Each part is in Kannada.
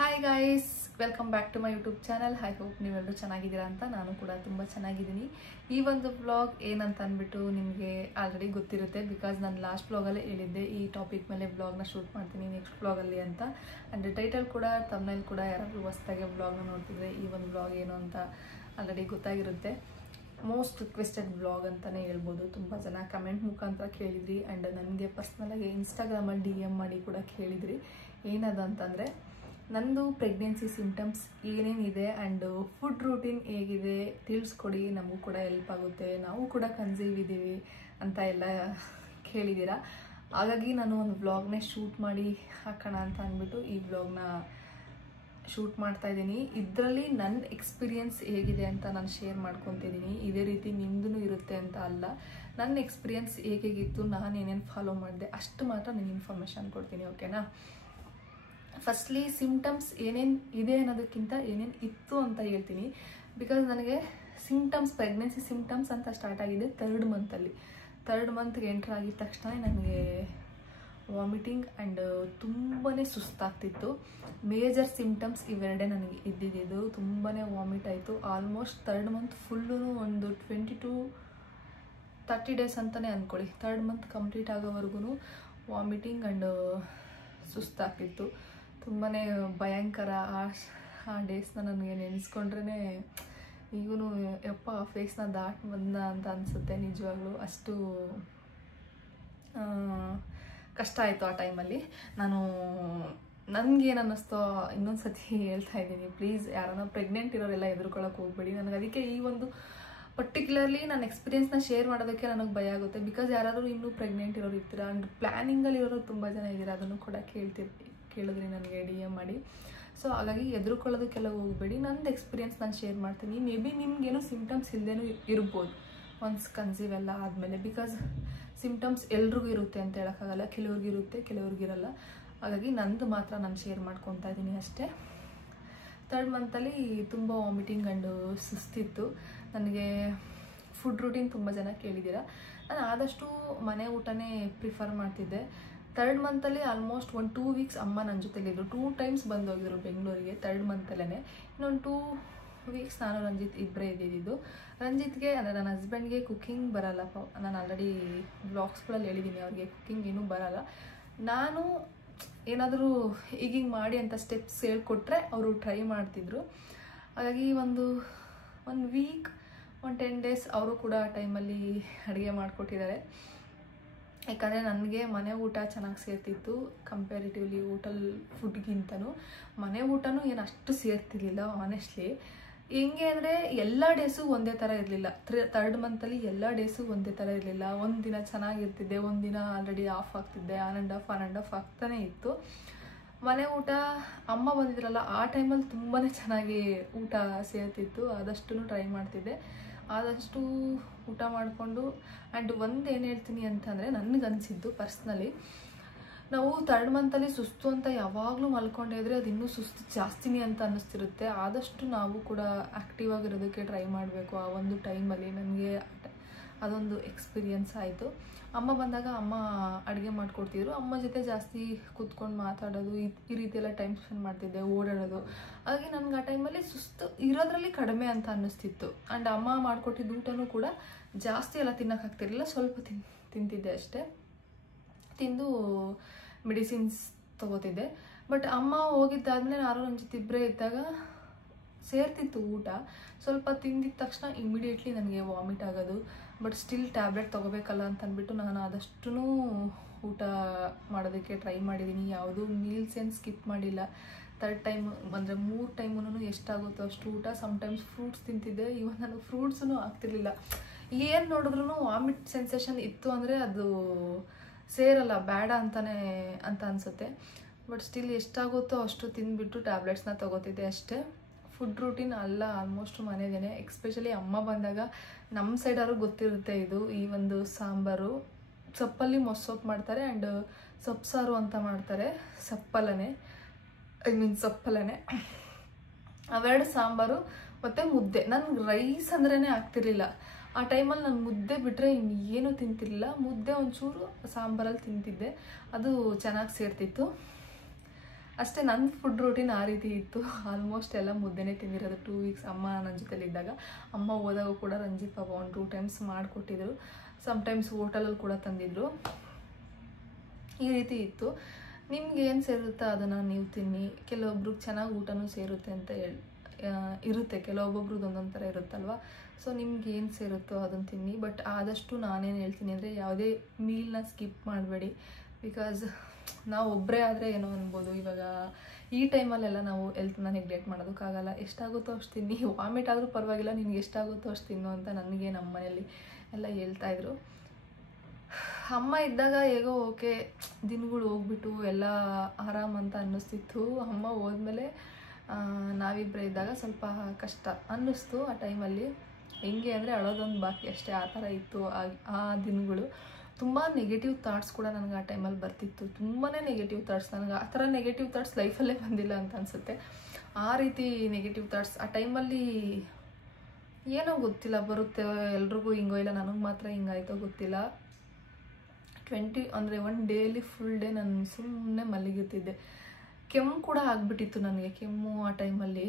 Hi guys, welcome back to my YouTube channel. I hope ನೀವೆಲ್ಲರೂ ಚೆನ್ನಾಗಿದ್ದೀರಾ ಅಂತ. ನಾನು ಕೂಡ ತುಂಬ ಚೆನ್ನಾಗಿದ್ದೀನಿ. ಈ ಒಂದು ವ್ಲಾಗ್ ಏನಂತ ಅಂದ್ಬಿಟ್ಟು ನಿಮಗೆ ಆಲ್ರೆಡಿ ಗೊತ್ತಿರುತ್ತೆ, ಬಿಕಾಸ್ ನಾನು ಲಾಸ್ಟ್ ವ್ಲಾಗಲ್ಲೇ ಹೇಳಿದ್ದೆ ಈ ಟಾಪಿಕ್ ಮೇಲೆ ವ್ಲಾಗ್ನ ಶೂಟ್ ಮಾಡ್ತೀನಿ ನೆಕ್ಸ್ಟ್ ವ್ಲಾಗಲ್ಲಿ ಅಂತ. ಆ್ಯಂಡ್ ಟೈಟಲ್ ಕೂಡ ತಮ್ಮನೇಲಿ ಕೂಡ ಯಾರಾದರೂ ಹೊಸ್ದಾಗೆ ವ್ಲಾಗ್ನ ನೋಡ್ತಿದ್ರೆ ಈ ಒಂದು ವ್ಲಾಗ್ ಏನು ಅಂತ ಆಲ್ರೆಡಿ ಗೊತ್ತಾಗಿರುತ್ತೆ. ಮೋಸ್ಟ್ ರಿಕ್ವೆಸ್ಟೆಡ್ ವ್ಲಾಗ್ ಅಂತಲೇ ಹೇಳ್ಬೋದು. ತುಂಬ ಜನ ಕಮೆಂಟ್ ಮುಖಾಂತರ ಕೇಳಿದ್ರಿ ಆ್ಯಂಡ್ ನನಗೆ ಪರ್ಸ್ನಲಾಗಿ ಇನ್ಸ್ಟಾಗ್ರಾಮಲ್ಲಿ DM ಮಾಡಿ ಕೂಡ ಕೇಳಿದ್ರಿ. ಏನದು ಅಂತಂದರೆ ನಂದು ಪ್ರೆಗ್ನೆನ್ಸಿ ಸಿಂಪ್ಟಮ್ಸ್ ಏನೇನಿದೆ ಆ್ಯಂಡ್ ಫುಡ್ ರೂಟೀನ್ ಹೇಗಿದೆ ತಿಳಿಸ್ಕೊಡಿ, ನಮಗೂ ಕೂಡ ಹೆಲ್ಪ್ ಆಗುತ್ತೆ, ನಾವು ಕೂಡ ಕನ್ಸೀವ್ ಇದ್ದೀವಿ ಅಂತ ಎಲ್ಲ ಕೇಳಿದ್ದೀರಾ. ಹಾಗಾಗಿ ನಾನು ಒಂದು ವ್ಲಾಗ್ನೇ ಶೂಟ್ ಮಾಡಿ ಹಾಕೋಣ ಅಂತ ಅಂದ್ಬಿಟ್ಟು ಈ ವ್ಲಾಗ್ನ ಶೂಟ್ ಮಾಡ್ತಾಯಿದ್ದೀನಿ. ಇದರಲ್ಲಿ ನನ್ನ ಎಕ್ಸ್ಪೀರಿಯನ್ಸ್ ಹೇಗಿದೆ ಅಂತ ನಾನು ಶೇರ್ ಮಾಡ್ಕೊತಿದ್ದೀನಿ. ಇದೇ ರೀತಿ ನಿಮ್ಮದು ಇರುತ್ತೆ ಅಂತ ಅಲ್ಲ, ನನ್ನ ಎಕ್ಸ್ಪೀರಿಯನ್ಸ್ ಹೇಗಿತ್ತು, ನಾನು ಏನೇನು ಫಾಲೋ ಮಾಡಿದೆ ಅಷ್ಟು ಮಾತ್ರ ನಾನು ಇನ್ಫಾರ್ಮೇಷನ್ ಕೊಡ್ತೀನಿ, ಓಕೆನಾ. ಫಸ್ಟ್ಲಿ ಸಿಂಪ್ಟಮ್ಸ್ ಏನೇನು ಇದೆ ಅನ್ನೋದಕ್ಕಿಂತ ಏನೇನು ಇತ್ತು ಅಂತ ಹೇಳ್ತೀನಿ. ಬಿಕಾಸ್ ನನಗೆ ಸಿಂಪ್ಟಮ್ಸ್, ಪ್ರೆಗ್ನೆನ್ಸಿ ಸಿಂಪ್ಟಮ್ಸ್ ಅಂತ ಸ್ಟಾರ್ಟ್ ಆಗಿದೆ ಥರ್ಡ್ ಮಂತ್ಗೆ ಎಂಟ್ರ್ ಆಗಿದ ತಕ್ಷಣ ನನಗೆ ವಾಮಿಟಿಂಗ್ ಆ್ಯಂಡ್ ತುಂಬಾ ಸುಸ್ತಾಗ್ತಿತ್ತು. ಮೇಜರ್ ಸಿಂಪ್ಟಮ್ಸ್ ಇವೆರಡೇ ನನಗೆ ಇದ್ದಿದ್ದು. ತುಂಬಾ ವಾಮಿಟ್ ಆಯಿತು. ಆಲ್ಮೋಸ್ಟ್ ಥರ್ಡ್ ಮಂತ್ ಫುಲ್ಲೂ ಒಂದು 20 to 30 days ಅಂತಲೇ ಅಂದ್ಕೊಳ್ಳಿ. ಥರ್ಡ್ ಮಂತ್ ಕಂಪ್ಲೀಟ್ ಆಗೋವರೆಗೂ ವಾಮಿಟಿಂಗ್ ಆ್ಯಂಡ್ ಸುಸ್ತಾಗ್ತಿತ್ತು. ತುಂಬಾ ಭಯಂಕರ. ಆ ಡೇಸ್ನ ನನಗೆ ನೆನೆಸ್ಕೊಂಡ್ರೇ ಈಗೂ ಯಪ್ಪ ಫೇಸ್ನ ದಾಟ್ ಬಂದ ಅಂತ ಅನಿಸುತ್ತೆ. ನಿಜವಾಗ್ಲೂ ಅಷ್ಟು ಕಷ್ಟ ಆಯಿತು ಆ ಟೈಮಲ್ಲಿ. ನನಗೇನು ಅನ್ನಿಸ್ತೋ ಇನ್ನೊಂದು ಸತಿ ಹೇಳ್ತಾ ಇದ್ದೀನಿ, ಪ್ಲೀಸ್ ಯಾರನ್ನ ಪ್ರೆಗ್ನೆಂಟ್ ಇರೋರೆಲ್ಲ ಹೆದರ್ಕೊಳ್ಳೋಕೆ ಹೋಗ್ಬೇಡಿ. ನನಗೆ ಅದಕ್ಕೆ ಈ ಒಂದು ಪರ್ಟಿಕ್ಯುಲರ್ಲಿ ನನ್ನ ಎಕ್ಸ್ಪೀರಿಯನ್ಸ್ನ ಶೇರ್ ಮಾಡೋದಕ್ಕೆ ನನಗೆ ಭಯ ಆಗುತ್ತೆ. ಬಿಕಾಸ್ ಯಾರಾದರೂ ಇನ್ನೂ ಪ್ರೆಗ್ನೆಂಟ್ ಇರೋರು ಇರ್ತೀರ ಆ್ಯಂಡ್ ಪ್ಲ್ಯಾನಿಂಗಲ್ಲಿ ಇರೋರು ತುಂಬ ಜನ ಇದ್ದೀರಾ, ಅದನ್ನು ಕೂಡ ಕೇಳಿದ್ರಿ ನನಗೆ DM ಮಾಡಿ. ಸೊ ಹಾಗಾಗಿ ಹೆದರ್ಕೊಳ್ಳೋದಕ್ಕೆಲ್ಲ ಹೋಗಬೇಡಿ. ನಂದು ಎಕ್ಸ್ಪೀರಿಯನ್ಸ್ ನಾನು ಶೇರ್ ಮಾಡ್ತೀನಿ. ಮೇ ಬಿ ನಿಮ್ಗೇನು ಸಿಂಪ್ಟಮ್ಸ್ ಇಲ್ಲದೇನೂ ಇರ್ಬೋದು ಒನ್ಸ್ ಕನ್ಸೀವ್ ಎಲ್ಲ ಆದಮೇಲೆ. ಬಿಕಾಸ್ ಸಿಂಪ್ಟಮ್ಸ್ ಎಲ್ರಿಗೂ ಇರುತ್ತೆ ಅಂತ ಹೇಳೋಕ್ಕಾಗಲ್ಲ, ಕೆಲವ್ರಿಗಿರುತ್ತೆ ಕೆಲವ್ರಿಗಿರಲ್ಲ. ಹಾಗಾಗಿ ನಂದು ಮಾತ್ರ ನಾನು ಶೇರ್ ಮಾಡ್ಕೊತಾ ಇದ್ದೀನಿ ಅಷ್ಟೇ. ಥರ್ಡ್ ಮಂತಲ್ಲಿ ತುಂಬ ವಾಮಿಟಿಂಗ್ ಆ್ಯಂಡ್ ಸುಸ್ತಿತ್ತು. ನನಗೆ ಫುಡ್ ರೂಟೀನ್ ತುಂಬ ಜನ ಕೇಳಿದ್ದೀರಾ. ನಾನು ಆದಷ್ಟು ಮನೆ ಊಟನೇ ಪ್ರಿಫರ್ ಮಾಡ್ತಿದ್ದೆ. ಥರ್ಡ್ ಮಂತಲ್ಲಿ ಆಲ್ಮೋಸ್ಟ್ 1-2 weeks ಅಮ್ಮ ನನ್ನ ಜೊತೆಲಿದ್ದರು. 2 times ಬಂದೋಗಿದ್ರು ಬೆಂಗಳೂರಿಗೆ ಥರ್ಡ್ ಮಂತಲ್ಲೇ. ಇನ್ನೊಂದು 2 weeks ನಾನು ರಂಜಿತ್ ಇಬ್ಬರೇ ಇದ್ದಿದ್ದು. ರಂಜಿತ್ಗೆ ಅಂದರೆ ನನ್ನ ಹಸ್ಬೆಂಡ್ಗೆ ಕುಕ್ಕಿಂಗ್ ಬರಲ್ಲ. ನಾನು ಆಲ್ರೆಡಿ ವ್ಲಾಗ್ಸ್ಗಳಲ್ಲಿ ಹೇಳಿದ್ದೀನಿ, ಅವ್ರಿಗೆ ಕುಕ್ಕಿಂಗ್ ಏನೂ ಬರಲ್ಲ. ನಾನು ಏನಾದರೂ ಈಗಿಂಗ್ ಮಾಡಿ ಅಂತ ಸ್ಟೆಪ್ಸ್ ಹೇಳ್ಕೊಟ್ರೆ ಅವರು ಟ್ರೈ ಮಾಡ್ತಿದ್ರು. ಹಾಗಾಗಿ ಒಂದು ವೀಕ್ 10 days ಅವರು ಕೂಡ ಆ ಟೈಮಲ್ಲಿ ಅಡುಗೆ ಮಾಡಿಕೊಟ್ಟಿದ್ದಾರೆ. ಯಾಕಂದರೆ ನನಗೆ ಮನೆ ಊಟ ಚೆನ್ನಾಗಿ ಸೇರ್ತಿತ್ತು ಕಂಪ್ಯಾರಿಟಿವ್ಲಿ ಹೋಟೆಲ್ ಫುಡ್ಗಿಂತನೂ. ಮನೆ ಊಟನೂ ಏನು ಅಷ್ಟು ಸೇರ್ತಿರ್ಲಿಲ್ಲ ಆನೆಸ್ಟ್ಲಿ. ಹೆಂಗೆ ಅಂದರೆ ಎಲ್ಲ ಡೇಸು ಒಂದೇ ಥರ ಇರಲಿಲ್ಲ. ಥರ್ಡ್ ಮಂತಲ್ಲಿ ಎಲ್ಲ ಡೇಸು ಒಂದೇ ಥರ ಇರಲಿಲ್ಲ. ಒಂದು ದಿನ ಚೆನ್ನಾಗಿರ್ತಿದ್ದೆ, ಒಂದು ದಿನ ಆಲ್ರೆಡಿ ಆಫ್ ಆಗ್ತಿದ್ದೆ. ಆನ್ ಆ್ಯಂಡ್ ಆಫ್ ಆಗ್ತಾನೆ ಇತ್ತು. ಮನೆ ಊಟ ಅಮ್ಮ ಬಂದಿದ್ರಲ್ಲ ಆ ಟೈಮಲ್ಲಿ ತುಂಬಾ ಚೆನ್ನಾಗಿ ಊಟ ಸೇರ್ತಿತ್ತು. ಆದಷ್ಟು ಟ್ರೈ ಮಾಡ್ತಿದ್ದೆ, ಆದಷ್ಟು ಊಟ ಮಾಡಿಕೊಂಡು. ಆ್ಯಂಡ್ ಒಂದು ಏನು ಹೇಳ್ತೀನಿ ಅಂತಂದರೆ, ನನಗನ್ಸಿದ್ದು ಪರ್ಸ್ನಲಿ, ನಾವು ಥರ್ಡ್ ಮಂತಲ್ಲಿ ಸುಸ್ತು ಅಂತ ಯಾವಾಗಲೂ ಮಲ್ಕೊಂಡಿದ್ರೆ ಅದು ಇನ್ನೂ ಸುಸ್ತು ಜಾಸ್ತಿನೇ ಅಂತ ಅನ್ನಿಸ್ತಿರುತ್ತೆ. ಆದಷ್ಟು ನಾವು ಕೂಡ ಆ್ಯಕ್ಟಿವ್ ಆಗಿರೋದಕ್ಕೆ ಟ್ರೈ ಮಾಡಬೇಕು. ಆ ಒಂದು ಟೈಮಲ್ಲಿ ನನಗೆ ಅದೊಂದು ಎಕ್ಸ್ಪೀರಿಯನ್ಸ್ ಆಯಿತು. ಅಮ್ಮ ಬಂದಾಗ ಅಮ್ಮ ಅಡುಗೆ ಮಾಡಿಕೊಡ್ತಿದ್ರು. ಅಮ್ಮ ಜೊತೆ ಜಾಸ್ತಿ ಕೂತ್ಕೊಂಡು ಮಾತಾಡೋದು, ಈ ರೀತಿ ಎಲ್ಲ ಟೈಮ್ ಸ್ಪೆಂಡ್ ಮಾಡ್ತಿದ್ದೆ, ಓಡಾಡೋದು. ಹಾಗೆ ನನಗೆ ಆ ಟೈಮಲ್ಲಿ ಸುಸ್ತು ಇರೋದ್ರಲ್ಲಿ ಕಡಿಮೆ ಅಂತ ಅನ್ನಿಸ್ತಿತ್ತು. ಆ್ಯಂಡ್ ಅಮ್ಮ ಮಾಡಿಕೊಟ್ಟಿದ್ದು ಊಟನೂ ಕೂಡ ಜಾಸ್ತಿ ಎಲ್ಲ ತಿನ್ನೋಕ್ಕಾಗ್ತಿರಲಿಲ್ಲ, ಸ್ವಲ್ಪ ತಿಂತಿದ್ದೆ ಅಷ್ಟೇ. ತಿಂದು ಮೆಡಿಸಿನ್ಸ್ ತೊಗೋತಿದ್ದೆ. ಬಟ್ ಅಮ್ಮ ಹೋಗಿದ್ದಾದ್ಮೇಲೆ ನಾನು ನನ್ನ ಜೊತೆ ಇಬ್ಬರೇ ಇದ್ದಾಗ ಸೇರ್ತಿತ್ತು ಊಟ. ಸ್ವಲ್ಪ ತಿಂದಿದ ತಕ್ಷಣ ಇಮಿಡಿಯೇಟ್ಲಿ ನನಗೆ ವಾಮಿಟ್ ಆಗೋದು. ಬಟ್ ಸ್ಟಿಲ್ ಟ್ಯಾಬ್ಲೆಟ್ ತೊಗೋಬೇಕಲ್ಲ ಅಂತ ಅಂದ್ಬಿಟ್ಟು ನಾನು ಆದಷ್ಟು ಊಟ ಮಾಡೋದಕ್ಕೆ ಟ್ರೈ ಮಾಡಿದ್ದೀನಿ. ಯಾವುದೂ ಮೀಲ್ಸ್ ಏನು ಸ್ಕಿಪ್ ಮಾಡಿಲ್ಲ. ಥರ್ಡ್ ಟೈಮ್ ಅಂದರೆ 3 ಟೈಮೂ ಎಷ್ಟಾಗುತ್ತೋ ಅಷ್ಟು ಊಟ. Sometimes fruits ತಿಂತಿದ್ದೆ. ಇವನ್ ನನಗೆ ಫ್ರೂಟ್ಸೂ ಆಗ್ತಿರ್ಲಿಲ್ಲ. ಏನು ನೋಡಿದ್ರೂ ವಾಮಿಟ್ ಸೆನ್ಸೇಷನ್ ಇತ್ತು ಅಂದರೆ ಅದು ಸೇರಲ್ಲ, ಬೇಡ ಅಂತ ಅನಿಸುತ್ತೆ. ಬಟ್ ಸ್ಟಿಲ್ ಎಷ್ಟಾಗುತ್ತೋ ಅಷ್ಟು ತಿಂದುಬಿಟ್ಟು ಟ್ಯಾಬ್ಲೆಟ್ಸ್ನ ತೊಗೋತಿದ್ದೆ ಅಷ್ಟೇ. ಫುಡ್ ರೂಟೀನ್ ಅಲ್ಲ, ಆಲ್ಮೋಸ್ಟ್ ಮನೆಯದೇ. ಎಕ್ಸ್ಪೆಷಲಿ ಅಮ್ಮ ಬಂದಾಗ ನಮ್ಮ ಸೈಡವರು ಗೊತ್ತಿರುತ್ತೆ ಇದು. ಈ ಒಂದು ಸಾಂಬಾರು ಸೊಪ್ಪಲ್ಲಿ ಮೊಸೊಪ್ಪು ಮಾಡ್ತಾರೆ ಆ್ಯಂಡ್ ಸೊಪ್ಪು ಸಾರು ಅಂತ ಮಾಡ್ತಾರೆ. ಸೊಪ್ಪಲ್ಲೇ ಅವೆರಡು ಸಾಂಬಾರು ಮತ್ತು ಮುದ್ದೆ. ನನಗೆ ರೈಸ್ ಅಂದ್ರೇ ಆಗ್ತಿರ್ಲಿಲ್ಲ ಆ ಟೈಮಲ್ಲಿ. ನಾನು ಮುದ್ದೆ ಬಿಟ್ಟರೆ ಇನ್ನೇನು ತಿಂತಿರ್ಲಿಲ್ಲ. ಮುದ್ದೆ ಒಂಚೂರು ಸಾಂಬಾರಲ್ಲಿ ತಿಂತಿದ್ದೆ, ಅದು ಚೆನ್ನಾಗಿ ಸೇರ್ತಿತ್ತು. ಅಷ್ಟೇ. ನನ್ನ ಫುಡ್ ರೂಟೀನ್ ಆ ರೀತಿ ಇತ್ತು. ಆಲ್ಮೋಸ್ಟ್ ಎಲ್ಲ ಮುದ್ದೆನೇ ತಿಂದಿರೋದು 2 ವೀಕ್ಸ್ ಅಮ್ಮ ನನ್ನ ಜೊತೆಲಿದ್ದಾಗ. ಅಮ್ಮ ಹೋದಾಗ ಕೂಡ ರಂಜಿತ್ ಪಾಪ 1-2 ಟೈಮ್ಸ್ ಮಾಡಿಕೊಟ್ಟಿದ್ರು, ಸಮ್ಟೈಮ್ಸ್ ಹೋಟೆಲಲ್ಲಿ ಕೂಡ ತಂದಿದ್ರು. ಈ ರೀತಿ ಇತ್ತು. ನಿಮ್ಗೆ ಏನು ಸೇರುತ್ತೋ ಅದನ್ನು ನೀವು ತಿನ್ನಿ. ಕೆಲವೊಬ್ರಿಗೆ ಚೆನ್ನಾಗಿ ಊಟನೂ ಸೇರುತ್ತೆ ಅಂತ ಇರುತ್ತೆ, ಕೆಲವೊಬ್ಬೊಬ್ರದ್ದು ಒಂದೊಂದು ಥರ ಇರುತ್ತಲ್ವ. ಸೊ ನಿಮ್ಗೆ ಏನು ಸೇರುತ್ತೋ ಅದನ್ನು ತಿನ್ನಿ. ಬಟ್ ಆದಷ್ಟು ನಾನೇನು ಹೇಳ್ತೀನಿ ಅಂದರೆ ಯಾವುದೇ ಮೀಲ್ನ ಸ್ಕಿಪ್ ಮಾಡಬೇಡಿ. ಬಿಕಾಸ್ ನಾವು ಒಬ್ಬರೇ ಆದರೆ ಏನೋ ಅನ್ಬೋದು. ಇವಾಗ ಈ ಟೈಮಲ್ಲೆಲ್ಲ ನಾವು ಹೆಲ್ತ್ನ ನೆಗ್ಲೆಕ್ಟ್ ಮಾಡೋದಕ್ಕಾಗಲ್ಲ. ಎಷ್ಟಾಗುತ್ತೋ ಅಷ್ಟು ತಿನ್ನಿ. ವಾಮಿಟ್ ಆದರೂ ಪರವಾಗಿಲ್ಲ, ನಿನ್ಗೆ ಎಷ್ಟಾಗುತ್ತೋ ಅಷ್ಟು ತಿನ್ನು ಅಂತ ನನಗೆ ನಮ್ಮ ಮನೇಲಿ ಎಲ್ಲ ಹೇಳ್ತಾಯಿದ್ರು. ಅಮ್ಮ ಇದ್ದಾಗ ಹೇಗೋ ಓಕೆ, ದಿನಗಳು ಹೋಗ್ಬಿಟ್ಟು ಎಲ್ಲ ಆರಾಮಂತ ಅನ್ನಿಸ್ತಿತ್ತು. ಅಮ್ಮ ಹೋದ್ಮೇಲೆ ನಾವಿಬ್ಬರೇ ಇದ್ದಾಗ ಸ್ವಲ್ಪ ಕಷ್ಟ ಅನ್ನಿಸ್ತು ಆ ಟೈಮಲ್ಲಿ. ಹೆಂಗೆ ಅಂದರೆ ಅಳೋದೊಂದು ಬಾಕಿ ಅಷ್ಟೇ, ಆ ಥರ ಇತ್ತು ಆ ದಿನಗಳು. ತುಂಬ ನೆಗೆಟಿವ್ ಥಾಟ್ಸ್ ಕೂಡ ನನಗೆ ಆ ಟೈಮಲ್ಲಿ ಬರ್ತಿತ್ತು, ತುಂಬಾ ನೆಗೆಟಿವ್ ಥಾಟ್ಸ್. ನನಗೆ ಆ ಥರ ನೆಗೆಟಿವ್ ಥಾಟ್ಸ್ ಲೈಫಲ್ಲೇ ಬಂದಿಲ್ಲ ಅಂತ ಅನಿಸುತ್ತೆ. ಆ ರೀತಿ ನೆಗೆಟಿವ್ ಥಾಟ್ಸ್ ಆ ಟೈಮಲ್ಲಿ ಏನೋ ಗೊತ್ತಿಲ್ಲ, ಬರುತ್ತೆ ಎಲ್ರಿಗೂ ಹಿಂಗೋ ಇಲ್ಲ ನನಗೆ ಮಾತ್ರ ಹಿಂಗಾಯ್ತೋ ಗೊತ್ತಿಲ್ಲ. 1 ಡೇಲಿ ಫುಲ್ ಡೇ ನಾನು ಸುಮ್ಮನೆ ಮಲಗಿರ್ತಿದ್ದೆ. ಕೆಮ್ಮು ಕೂಡ ಆಗಿಬಿಟ್ಟಿತ್ತು ನನಗೆ. ಕೆಮ್ಮು ಆ ಟೈಮಲ್ಲಿ,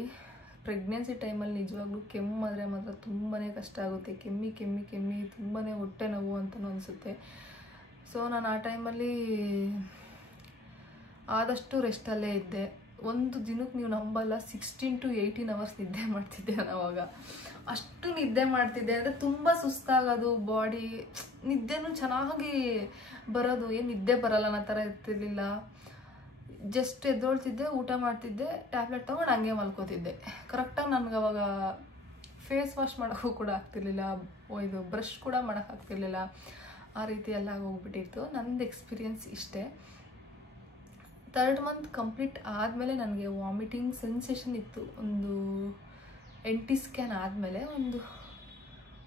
ಪ್ರೆಗ್ನೆನ್ಸಿ ಟೈಮಲ್ಲಿ ನಿಜವಾಗ್ಲೂ ಕೆಮ್ಮು ಆದರೆ ಮಾತ್ರ ತುಂಬಾ ಕಷ್ಟ ಆಗುತ್ತೆ. ಕೆಮ್ಮಿ ತುಂಬಾ ಹೊಟ್ಟೆ ನೋವು ಅಂತಲೂ ಅನಿಸುತ್ತೆ. ಸೊ ನಾನು ಆ ಟೈಮಲ್ಲಿ ಆದಷ್ಟು ರೆಸ್ಟಲ್ಲೇ ಇದ್ದೆ. ಒಂದು ದಿನಕ್ಕೆ ನೀವು ನಂಬಲ್ಲ 16 to 18 ಅವರ್ಸ್ ನಿದ್ದೆ ಮಾಡ್ತಿದ್ದೆ ನಾನು ಅವಾಗ. ಅಷ್ಟು ನಿದ್ದೆ ಮಾಡ್ತಿದ್ದೆ ಅಂದರೆ ತುಂಬ ಸುಸ್ತಾಗೋದು ಬಾಡಿ, ನಿದ್ದೆನೂ ಚೆನ್ನಾಗಿ ಬರೋದು, ಏನು ನಿದ್ದೆ ಬರಲ್ಲ ಅನ್ನೋ ಥರ ಇರ್ತಿರ್ಲಿಲ್ಲ. ಜಸ್ಟ್ ಎದ್ದೊಳ್ತಿದ್ದೆ, ಊಟ ಮಾಡ್ತಿದ್ದೆ, ಟ್ಯಾಬ್ಲೆಟ್ ತೊಗೊಂಡು ಹಂಗೆ ಮಲ್ಕೋತಿದ್ದೆ. ಕರೆಕ್ಟಾಗಿ ನನಗೆ ಅವಾಗ ಫೇಸ್ ವಾಶ್ ಮಾಡೋಕ್ಕೂ ಕೂಡ ಆಗ್ತಿರ್ಲಿಲ್ಲ, ಇದು ಬ್ರಷ್ ಕೂಡ ಮಾಡೋಕ್ಕಾಗ್ತಿರ್ಲಿಲ್ಲ. ಆ ರೀತಿ ಎಲ್ಲ ಹೋಗ್ಬಿಟ್ಟಿತ್ತು. ನಂದು ಎಕ್ಸ್ಪೀರಿಯನ್ಸ್ ಇಷ್ಟೇ. 3rd ಮಂತ್ ಕಂಪ್ಲೀಟ್ ಆದಮೇಲೆ ನನಗೆ ವಾಮಿಟಿಂಗ್ ಸೆನ್ಸೇಷನ್ ಇತ್ತು. ಒಂದು NT ಸ್ಕ್ಯಾನ್ ಆದಮೇಲೆ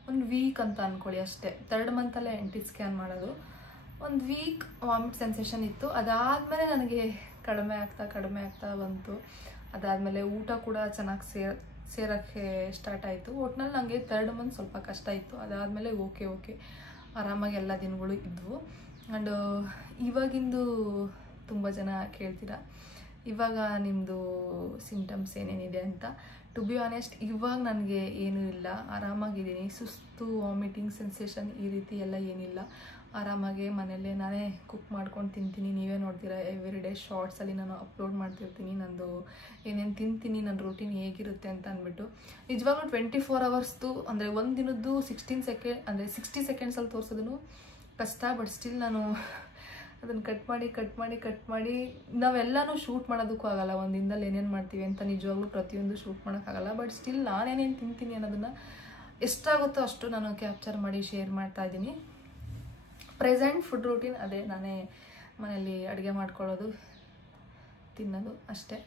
ಒಂದು ವೀಕ್ ಅಂತ ಅಂದ್ಕೊಳ್ಳಿ ಅಷ್ಟೇ. 3rd ಮಂತಲ್ಲೇ NT ಸ್ಕ್ಯಾನ್ ಮಾಡೋದು. 1 ವೀಕ್ ವಾಮಿಟ್ ಸೆನ್ಸೇಷನ್ ಇತ್ತು. ಅದಾದಮೇಲೆ ನನಗೆ ಕಡಿಮೆ ಆಗ್ತಾ ಬಂತು. ಅದಾದಮೇಲೆ ಊಟ ಕೂಡ ಚೆನ್ನಾಗಿ ಸೇರೋಕ್ಕೆ ಸ್ಟಾರ್ಟ್ ಆಯಿತು. ಒಟ್ಟಿನಲ್ಲಿ ನನಗೆ 3rd ಮಂತ್ ಸ್ವಲ್ಪ ಕಷ್ಟ ಇತ್ತು. ಅದಾದಮೇಲೆ ಓಕೆ ಆರಾಮಾಗಿ ಎಲ್ಲ ದಿನಗಳು ಇದ್ವು. ಆ್ಯಂಡ್ ಇವಾಗಿಂದು ತುಂಬ ಜನ ಕೇಳ್ತೀರಾ ಇವಾಗ ನಿಮ್ಮದು ಸಿಂಟಮ್ಸ್ ಏನೇನಿದೆ ಅಂತ. ಟು ಬಿ ಆನೆಸ್ಟ್ ಇವಾಗ ನನಗೆ ಏನೂ ಇಲ್ಲ, ಆರಾಮಾಗಿದ್ದೀನಿ. ಸುಸ್ತು, ವಾಮಿಟಿಂಗ್ ಸೆನ್ಸೇಷನ್ ಈ ರೀತಿ ಎಲ್ಲ ಏನಿಲ್ಲ. ಆರಾಮಾಗಿ ಮನೆಯಲ್ಲೇ ನಾನೇ ಕುಕ್ ಮಾಡ್ಕೊಂಡು ತಿಂತೀನಿ. ನೀವೇ ನೋಡ್ತೀರಾ ಎವ್ರಿ ಡೇ ಶಾರ್ಟ್ಸಲ್ಲಿ ನಾನು ಅಪ್ಲೋಡ್ ಮಾಡ್ತಿರ್ತೀನಿ ನಂದು ಏನೇನು ತಿಂತೀನಿ, ನನ್ನ ರೂಟೀನ್ ಹೇಗಿರುತ್ತೆ ಅಂತ ಅಂದ್ಬಿಟ್ಟು. ನಿಜವಾಗ್ಲೂ 24 ಅವರ್ಸ್ದು ಅಂದರೆ ಒಂದು ದಿನದ್ದು 60 ಸೆಕೆಂಡ್ಸಲ್ಲಿ ತೋರಿಸೋದನ್ನು ಕಷ್ಟ. ಬಟ್ ಸ್ಟಿಲ್ ನಾನು ಅದನ್ನು ಕಟ್ ಮಾಡಿ ನಾವೆಲ್ಲನೂ ಶೂಟ್ ಮಾಡೋದಕ್ಕೂ ಆಗಲ್ಲ. ಒಂದು ದಿನದಲ್ಲಿ ಏನೇನು ಮಾಡ್ತೀವಿ ಅಂತ ನಿಜವಾಗ್ಲೂ ಪ್ರತಿಯೊಂದು ಶೂಟ್ ಮಾಡೋಕ್ಕಾಗಲ್ಲ. ಬಟ್ ಸ್ಟಿಲ್ ನಾನೇನೇನು ತಿಂತೀನಿ ಅನ್ನೋದನ್ನು ಎಷ್ಟಾಗುತ್ತೋ ಅಷ್ಟು ನಾನು ಕ್ಯಾಪ್ಚರ್ ಮಾಡಿ ಶೇರ್ ಮಾಡ್ತಾಯಿದ್ದೀನಿ. ಪ್ರೆಸೆಂಟ್ ಫುಡ್ ರೂಟೀನ್ ಅದೇ, ನಾನೇ ಮನೆಯಲ್ಲಿ ಅಡುಗೆ ಮಾಡ್ಕೊಳ್ಳೋದು, ತಿನ್ನೋದು ಅಷ್ಟೇ.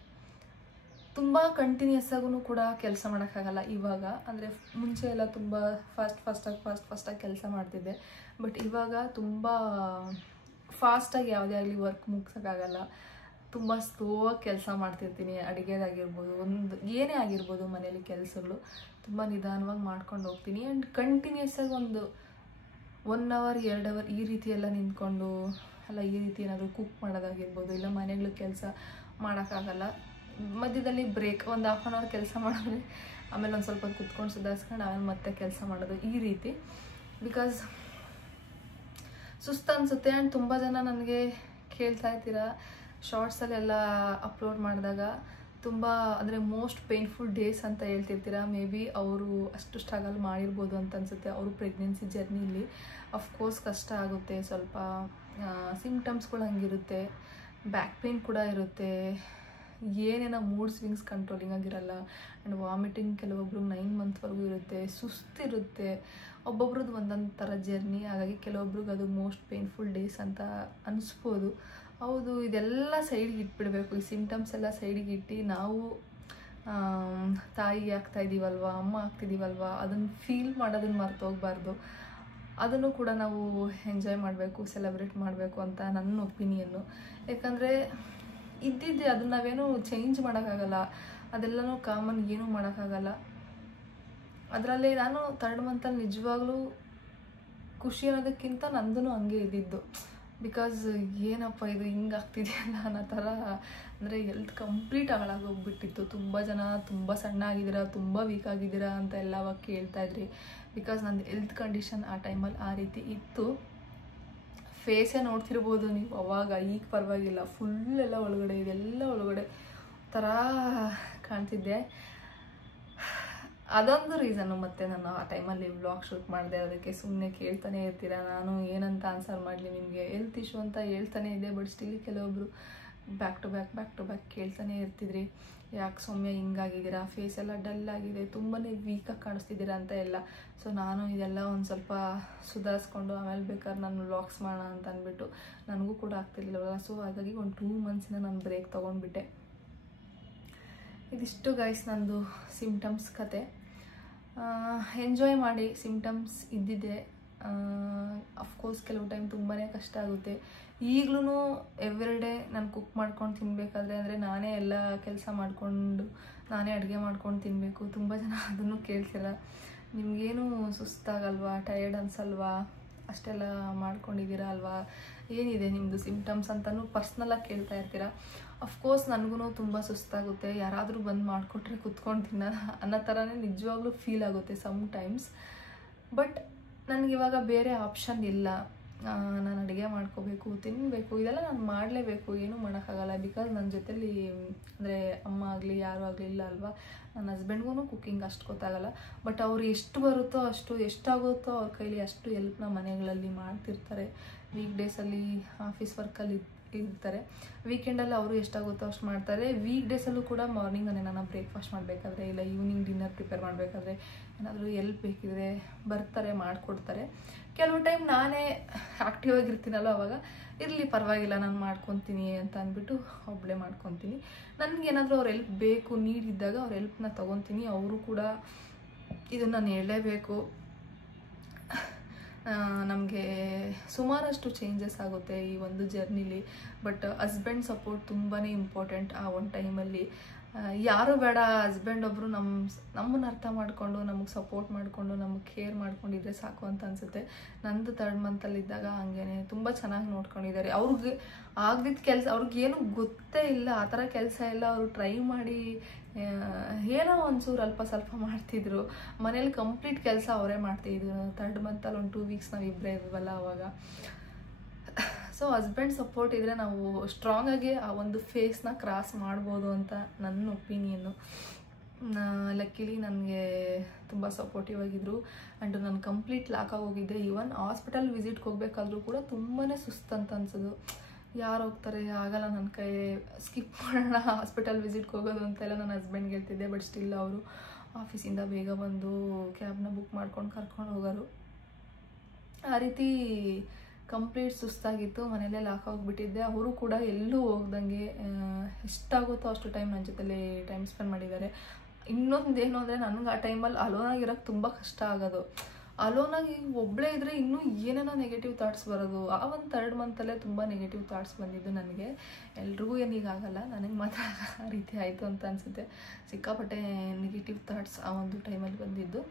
ತುಂಬ ಕಂಟಿನ್ಯೂಸ್ ಆಗೂ ಕೂಡ ಕೆಲಸ ಮಾಡೋಕ್ಕಾಗಲ್ಲ ಇವಾಗ. ಅಂದರೆ ಮುಂಚೆ ಎಲ್ಲ ತುಂಬ ಫಾಸ್ಟಾಗಿ ಕೆಲಸ ಮಾಡ್ತಿದ್ದೆ. ಬಟ್ ಇವಾಗ ತುಂಬ ಫಾಸ್ಟಾಗಿ ಯಾವುದೇ ಆಗಲಿ ವರ್ಕ್ ಮುಗ್ಸೋಕ್ಕಾಗಲ್ಲ. ತುಂಬ ಸ್ಲೋವಾಗಿ ಕೆಲಸ ಮಾಡ್ತಿರ್ತೀನಿ. ಅಡುಗೆದಾಗಿರ್ಬೋದು, ಏನೇ ಆಗಿರ್ಬೋದು ಮನೇಲಿ ಕೆಲಸಗಳು ತುಂಬ ನಿಧಾನವಾಗಿ ಮಾಡ್ಕೊಂಡು ಹೋಗ್ತೀನಿ. ಆ್ಯಂಡ್ ಕಂಟಿನ್ಯೂಸ್ ಆಗಿ ಒಂದು 1 ಅವರ್ 2 ಅವರ್ ಈ ರೀತಿ ಎಲ್ಲ ನಿಂತ್ಕೊಂಡು ಅಲ್ಲ, ಈ ರೀತಿ ಏನಾದರೂ ಕುಕ್ ಮಾಡೋದಾಗಿರ್ಬೋದು, ಇಲ್ಲ ಮನೆಗಳು ಕೆಲಸ ಮಾಡೋಕ್ಕಾಗಲ್ಲ. ಮಧ್ಯದಲ್ಲಿ ಬ್ರೇಕ್, ಒಂದು 1/2 ಅವರ್ ಕೆಲಸ ಮಾಡಿದ್ರೆ ಆಮೇಲೆ ಒಂದು ಸ್ವಲ್ಪ ಕುತ್ಕೊಂಡು ಸುಧಾರಿಸ್ಕೊಂಡು ಆಮೇಲೆ ಮತ್ತೆ ಕೆಲಸ ಮಾಡೋದು, ಈ ರೀತಿ. ಬಿಕಾಸ್ ಸುಸ್ತು ಅನಿಸುತ್ತೆ. ಆ್ಯಂಡ್ ತುಂಬ ಜನ ನನಗೆ ಕೇಳ್ತಾ ಇರ್ತೀರ ಶಾರ್ಟ್ಸಲ್ಲೆಲ್ಲ ಅಪ್ಲೋಡ್ ಮಾಡಿದಾಗ ತುಂಬ ಅಂದರೆ ಮೋಸ್ಟ್ ಪೇನ್ಫುಲ್ ಡೇಸ್ ಅಂತ ಹೇಳ್ತಿರ್ತೀರ. ಮೇ ಬಿ ಅವರು ಅಷ್ಟು ಸ್ಟ್ರಗಲ್ ಮಾಡಿರ್ಬೋದು ಅಂತ ಅನಿಸುತ್ತೆ ಅವರು ಪ್ರೆಗ್ನೆನ್ಸಿ ಜರ್ನಿಲಿ. ಅಫ್ಕೋರ್ಸ್ ಕಷ್ಟ ಆಗುತ್ತೆ, ಸ್ವಲ್ಪ ಸಿಮ್ಟಮ್ಸ್ಗಳು ಹಂಗಿರುತ್ತೆ, ಬ್ಯಾಕ್ ಪೇನ್ ಕೂಡ ಇರುತ್ತೆ, ಏನೇನೋ ಮೂಡ್ ಸ್ವಿಂಗ್ಸ್ ಕಂಟ್ರೋಲಿಂಗ್ ಆಗಿರಲ್ಲ. ಆ್ಯಂಡ್ ವಾಮಿಟಿಂಗ್ ಕೆಲವೊಬ್ರಿಗೆ 9 ಮಂತ್ವರೆಗೂ ಇರುತ್ತೆ, ಸುಸ್ತಿರುತ್ತೆ. ಒಬ್ಬೊಬ್ರದ್ದು ಒಂದೊಂದು ಥರ ಜರ್ನಿ. ಹಾಗಾಗಿ ಕೆಲವೊಬ್ರಿಗೆ ಅದು ಮೋಸ್ಟ್ ಪೇನ್ಫುಲ್ ಡೇಸ್ ಅಂತ ಅನಿಸ್ಬೋದು. ಹೌದು, ಇದೆಲ್ಲ ಸೈಡಿಗೆ ಇಟ್ಬಿಡಬೇಕು. ಈ ಸಿಮ್ಟಮ್ಸ್ ಎಲ್ಲ ಸೈಡಿಗೆ ಇಟ್ಟು ನಾವು ತಾಯಿ ಆಗ್ತಾಯಿದ್ದೀವಲ್ವ, ಅಮ್ಮ ಆಗ್ತಿದ್ದೀವಲ್ವ, ಅದನ್ನು ಫೀಲ್ ಮಾಡೋದನ್ನು ಮರ್ತೋಗ್ಬಾರ್ದು. ಅದನ್ನು ಕೂಡ ನಾವು ಎಂಜಾಯ್ ಮಾಡಬೇಕು, ಸೆಲೆಬ್ರೇಟ್ ಮಾಡಬೇಕು ಅಂತ ನನ್ನ ಒಪಿನಿಯನ್ನು. ಯಾಕಂದರೆ ಇದ್ದಿದ್ದೆ ಅದನ್ನು ನಾವೇನು ಚೇಂಜ್ ಮಾಡೋಕ್ಕಾಗಲ್ಲ, ಅದೆಲ್ಲನೂ ಕಾಮನ್, ಏನೂ ಮಾಡೋಕ್ಕಾಗಲ್ಲ. ಅದರಲ್ಲಿ ನಾನು 3rd ಮಂತಲ್ಲಿ ನಿಜವಾಗ್ಲೂ ಖುಷಿ ಅನ್ನೋದಕ್ಕಿಂತ ನಂದು ಹಂಗೆ ಇದ್ದಿದ್ದು. ಬಿಕಾಸ್ ಏನಪ್ಪ ಇದು ಹಿಂಗಾಗ್ತಿದೆಯಲ್ಲ ಅನ್ನೋ ಥರ ಅಂದರೆ ಹೆಲ್ತ್ ಕಂಪ್ಲೀಟ್ ಹಾಳಾಗೋಗ್ಬಿಟ್ಟಿತ್ತು. ತುಂಬ ಜನ ತುಂಬ ಸಣ್ಣ ಆಗಿದ್ದೀರಾ, ತುಂಬ ವೀಕ್ ಆಗಿದ್ದೀರಾ ಅಂತ ಎಲ್ಲ ಅವಾಗ ಕೇಳ್ತಾಯಿದ್ರಿ. ಬಿಕಾಸ್ ನಂದು ಹೆಲ್ತ್ ಕಂಡೀಷನ್ ಆ ಟೈಮಲ್ಲಿ ಆ ರೀತಿ ಇತ್ತು. ಫೇಸೇ ನೋಡ್ತಿರ್ಬೋದು ನೀವು ಅವಾಗ, ಈಗ ಪರವಾಗಿಲ್ಲ, ಫುಲ್ ಎಲ್ಲ ಒಳಗಡೆ ಇದೆಲ್ಲ ಒಳಗಡೆ ಥರ ಕಾಣ್ತಿದ್ದೆ. ಅದೊಂದು ರೀಸನ್ನು. ಮತ್ತು ನಾನು ಆ ಟೈಮಲ್ಲಿ ವ್ಲಾಗ್ ಶೂಟ್ ಮಾಡಿದೆ, ಅದಕ್ಕೆ ಸುಮ್ಮನೆ ಕೇಳ್ತಾನೆ ಇರ್ತೀರಾ, ನಾನು ಏನಂತ ಆನ್ಸರ್ ಮಾಡಲಿ ನಿಮಗೆ. ಹೆಲ್ತ್ ಇಶ್ಯೂ ಅಂತ ಹೇಳ್ತಾನೆ ಇದೆ, ಬಟ್ ಸ್ಟಿಲ್ ಕೆಲವೊಬ್ಬರು ಬ್ಯಾಕ್ ಟು ಬ್ಯಾಕ್ ಕೇಳ್ತಾನೆ ಇರ್ತಿದ್ರಿ, ಯಾಕೆ ಸೌಮ್ಯ ಹಿಂಗಾಗಿದ್ದೀರಾ, ಫೇಸ್ ಎಲ್ಲ ಡಲ್ ಆಗಿದೆ, ತುಂಬಾ ವೀಕಾಗಿ ಕಾಣಿಸ್ತಿದ್ದೀರಾ ಅಂತ ಎಲ್ಲ. ಸೊ ನಾನು ಇದೆಲ್ಲ ಒಂದು ಸ್ವಲ್ಪ ಸುಧಾರಿಸ್ಕೊಂಡು ಆಮೇಲೆ ಬೇಕಾದ್ರೆ ನಾನು ವ್ಲಾಗ್ಸ್ ಮಾಡೋಣ ಅಂತ ಅಂದ್ಬಿಟ್ಟು, ನನಗೂ ಕೂಡ ಆಗ್ತಿರ್ಲಿಲ್ಲವಲ್ಲ. ಸೊ ಹಾಗಾಗಿ ಒಂದು 2 ಮಂತ್ಸಿಂದ ನಾನು ಬ್ರೇಕ್ ತೊಗೊಂಡ್ಬಿಟ್ಟೆ. ಇದಿಷ್ಟು ಗೈಸ್ ನಂದು ಸಿಮ್ಟಮ್ಸ್ ಕತೆ. ಎಂಜಾಯ್ ಮಾಡಿ. ಸಿಮ್ಟಮ್ಸ್ ಇದ್ದಿದ್ದೆ, ಅಫ್ಕೋರ್ಸ್ ಕೆಲವು ಟೈಮ್ ತುಂಬಾ ಕಷ್ಟ ಆಗುತ್ತೆ. ಈಗಲೂ ಎವ್ರಿಡೇ ನಾನು ಕುಕ್ ಮಾಡ್ಕೊಂಡು ತಿನ್ನಬೇಕಾದ್ರೆ, ಅಂದರೆ ನಾನೇ ಎಲ್ಲ ಕೆಲಸ ಮಾಡಿಕೊಂಡು ನಾನೇ ಅಡುಗೆ ಮಾಡ್ಕೊಂಡು ತಿನ್ನಬೇಕು. ತುಂಬ ಜನ ಅದನ್ನು ಕೇಳ್ತಿಲ್ಲ, ನಿಮಗೇನು ಸುಸ್ತಾಗಲ್ವಾ, ಟಯರ್ಡ್ ಅನ್ಸಲ್ವಾ, ಅಷ್ಟೆಲ್ಲ ಮಾಡ್ಕೊಂಡಿದ್ದೀರಾ ಅಲ್ವಾ, ಏನಿದೆ ನಿಮ್ಮದು ಸಿಮ್ಟಮ್ಸ್ ಅಂತಲೂ ಪರ್ಸ್ನಲಾಗಿ ಕೇಳ್ತಾ ಇರ್ತೀರಾ. ಅಫ್ಕೋರ್ಸ್ ನನಗೂ ತುಂಬ ಸುಸ್ತಾಗುತ್ತೆ, ಯಾರಾದರೂ ಬಂದು ಮಾಡಿಕೊಟ್ರೆ ಕುತ್ಕೊಂಡು ತಿನ್ನೋಣ ಅನ್ನೋ ಥರನೇ ನಿಜವಾಗ್ಲೂ ಫೀಲ್ ಆಗುತ್ತೆ ಸಮ್ಟೈಮ್ಸ್. ಬಟ್ ನನಗಿವಾಗ ಬೇರೆ ಆಪ್ಷನ್ ಇಲ್ಲ. ನಾನು ಅಡುಗೆ ಮಾಡ್ಕೋಬೇಕು, ತಿನ್ನಬೇಕು, ಇದೆಲ್ಲ ನಾನು ಮಾಡಲೇಬೇಕು, ಏನೂ ಮಾಡೋಕ್ಕಾಗಲ್ಲ. ಬಿಕಾಸ್ ನನ್ನ ಜೊತೆಲಿ ಅಂದರೆ ಅಮ್ಮ ಆಗಲಿ ಯಾರೂ ಆಗಲಿ ಇಲ್ಲ ಅಲ್ವಾ. ನನ್ನ ಹಸ್ಬೆಂಡ್ಗೂ ಕುಕ್ಕಿಂಗ್ ಅಷ್ಟು ಗೊತ್ತಾಗಲ್ಲ, ಬಟ್ ಅವ್ರು ಎಷ್ಟು ಬರುತ್ತೋ ಅಷ್ಟು, ಎಷ್ಟಾಗುತ್ತೋ ಅವ್ರ ಕೈಲಿ ಅಷ್ಟು ಹೆಲ್ಪ್ನ ಮನೆಗಳಲ್ಲಿ ಮಾಡ್ತಿರ್ತಾರೆ. ವೀಕ್ ಡೇಸಲ್ಲಿ ಆಫೀಸ್ ವರ್ಕಲ್ಲಿ ಇರ್ತಾರೆ, ವೀಕೆಂಡಲ್ಲಿ ಅವರು ಎಷ್ಟಾಗುತ್ತೋ ಅಷ್ಟು ಮಾಡ್ತಾರೆ. ವೀಕ್ ಡೇಸಲ್ಲೂ ಕೂಡ ಮಾರ್ನಿಂಗ್ ನಾನು ಬ್ರೇಕ್ಫಾಸ್ಟ್ ಮಾಡಬೇಕಾದ್ರೆ ಇಲ್ಲ ಈವ್ನಿಂಗ್ ಡಿನ್ನರ್ ಪ್ರಿಪೇರ್ ಮಾಡಬೇಕಾದ್ರೆ ಏನಾದರೂ ಹೆಲ್ಪ್ ಬೇಕಿದ್ರೆ ಬರ್ತಾರೆ, ಮಾಡಿಕೊಡ್ತಾರೆ. ಕೆಲವು ಟೈಮ್ ನಾನೇ ಆ್ಯಕ್ಟಿವ್ ಆಗಿರ್ತೀನಲ್ಲ, ಅವಾಗ ಇರಲಿ ಪರವಾಗಿಲ್ಲ ನಾನು ಮಾಡ್ಕೊತೀನಿ ಅಂತ ಅಂದ್ಬಿಟ್ಟು ಒಬ್ಬಳೇ ಮಾಡ್ಕೊತೀನಿ. ನನಗೇನಾದರೂ ಅವ್ರ ಹೆಲ್ಪ್ ಬೇಕು, ನೀಡಿದ್ದಾಗ ಅವ್ರ ಹೆಲ್ಪ್ನ ತೊಗೊತೀನಿ. ಅವರು ಕೂಡ ಇದನ್ನು ನಾನು ಹೇಳಲೇಬೇಕು, ನಮಗೆ ಸುಮಾರಷ್ಟು ಚೇಂಜಸ್ ಆಗುತ್ತೆ ಈ ಒಂದು ಜರ್ನಿಲಿ. ಬಟ್ ಹಸ್ಬೆಂಡ್ ಸಪೋರ್ಟ್ ತುಂಬಾ ಇಂಪಾರ್ಟೆಂಟ್. ಆ ಒಂದು ಟೈಮಲ್ಲಿ ಯಾರು ಬೇಡ, ಹಸ್ಬೆಂಡ್ ಒಬ್ಬರು ನಮ್ಮನ್ನು ಅರ್ಥ ಮಾಡಿಕೊಂಡು ನಮಗೆ ಸಪೋರ್ಟ್ ಮಾಡಿಕೊಂಡು ನಮಗೆ ಕೇರ್ ಮಾಡ್ಕೊಂಡಿದ್ರೆ ಸಾಕು ಅಂತ ಅನಿಸುತ್ತೆ. ನಂದು 3rd ಮಂತಲ್ಲಿದ್ದಾಗ ಹಂಗೇನೆ ತುಂಬ ಚೆನ್ನಾಗಿ ನೋಡ್ಕೊಂಡಿದ್ದಾರೆ. ಅವ್ರಿಗೆ ಆಗದಿದ್ದ ಕೆಲಸ, ಅವ್ರಿಗೇನು ಗೊತ್ತೇ ಇಲ್ಲ, ಆ ಥರ ಕೆಲಸ ಎಲ್ಲ ಅವರು ಟ್ರೈ ಮಾಡಿ ಏನೋ ಒಂಚೂರು ಅಲ್ಪ ಸ್ವಲ್ಪ ಮಾಡ್ತಿದ್ರು. ಮನೇಲಿ ಕಂಪ್ಲೀಟ್ ಕೆಲಸ ಅವರೇ ಮಾಡ್ತಿದ್ರು. 3rd ಮಂತಲ್ಲಿ ಒಂದು 2 ವೀಕ್ಸ್ ನಾವು ಇಬ್ಬರೇ ಇದ್ವಲ್ಲ ಅವಾಗ. ಸೊ ಹಸ್ಬೆಂಡ್ ಸಪೋರ್ಟ್ ಇದ್ದರೆ ನಾವು ಸ್ಟ್ರಾಂಗಾಗಿ ಆ ಒಂದು ಫೇಸ್ನ ಕ್ರಾಸ್ ಮಾಡ್ಬೋದು ಅಂತ ನನ್ನ ಒಪಿನಿಯನ್ನು. ಲಕ್ಕಿಲಿ ನನಗೆ ತುಂಬ ಸಪೋರ್ಟಿವ್ ಆಗಿದ್ದರು. ಆ್ಯಂಡ್ ನಾನು ಕಂಪ್ಲೀಟ್ ಲಾಕ್ ಆಗೋಗಿದ್ದೆ. ಈವನ್ ಹಾಸ್ಪಿಟಲ್ ವಿಸಿಟ್ಗೆ ಹೋಗ್ಬೇಕಾದ್ರೂ ಕೂಡ ತುಂಬಾ ಸುಸ್ತಂತ ಅನ್ಸೋದು. ಯಾರು ಹೋಗ್ತಾರೆ, ಆಗಲ್ಲ ನನ್ನ ಕೈ, ಸ್ಕಿಪ್ ಮಾಡೋಣ ಹಾಸ್ಪಿಟಲ್ ವಿಸಿಟ್ಗೆ ಹೋಗೋದು ಅಂತೆಲ್ಲ ನನ್ನ ಹಸ್ಬೆಂಡ್ಗೆ ಹೇಳ್ತಿದ್ದೆ. ಬಟ್ ಸ್ಟಿಲ್ ಅವರು ಆಫೀಸಿಂದ ಬೇಗ ಬಂದು ಕ್ಯಾಬ್ನ ಬುಕ್ ಮಾಡ್ಕೊಂಡು ಕರ್ಕೊಂಡು ಹೋಗೋರು. ಆ ರೀತಿ ಕಂಪ್ಲೀಟ್ ಸುಸ್ತಾಗಿತ್ತು. ಮನೇಲೇ ಲಾಕ್ ಆಗಿಬಿಟ್ಟಿದ್ದೆ. ಅವರು ಕೂಡ ಎಲ್ಲೂ ಹೋಗ್ದಂಗೆ ಎಷ್ಟಾಗುತ್ತೋ ಅಷ್ಟು ಟೈಮ್ ನನ್ನ ಜೊತೆಲಿ ಟೈಮ್ ಸ್ಪೆಂಡ್ ಮಾಡಿದ್ದಾರೆ. ಇನ್ನೊಂದೇನು ಅಂದರೆ ನನಗೆ ಆ ಟೈಮಲ್ಲಿ ಅಲೋನಾಗಿರೋಕ್ಕೆ ತುಂಬ ಕಷ್ಟ ಆಗೋದು. ಅಲೋನಾಗಿ ಒಬ್ಬಳೇ ಇದ್ದರೆ ಇನ್ನೂ ಏನೇನೋ ನೆಗೆಟಿವ್ ಥಾಟ್ಸ್ ಬರೋದು. ಆ ಒಂದು 3rd ಮಂತಲ್ಲೇ ತುಂಬ ನೆಗೆಟಿವ್ ಥಾಟ್ಸ್ ಬಂದಿದ್ದು ನನಗೆ. ಎಲ್ರಿಗೂ ಏನೀಗಾಗಲ್ಲ, ನನಗೆ ಮಾತ್ರ ಆ ರೀತಿ ಆಯಿತು ಅಂತ ಅನಿಸುತ್ತೆ. ಸಿಕ್ಕಾಪಟ್ಟೆ ನೆಗೆಟಿವ್ ಥಾಟ್ಸ್ ಆ ಒಂದು ಟೈಮಲ್ಲಿ ಬಂದಿದ್ದು.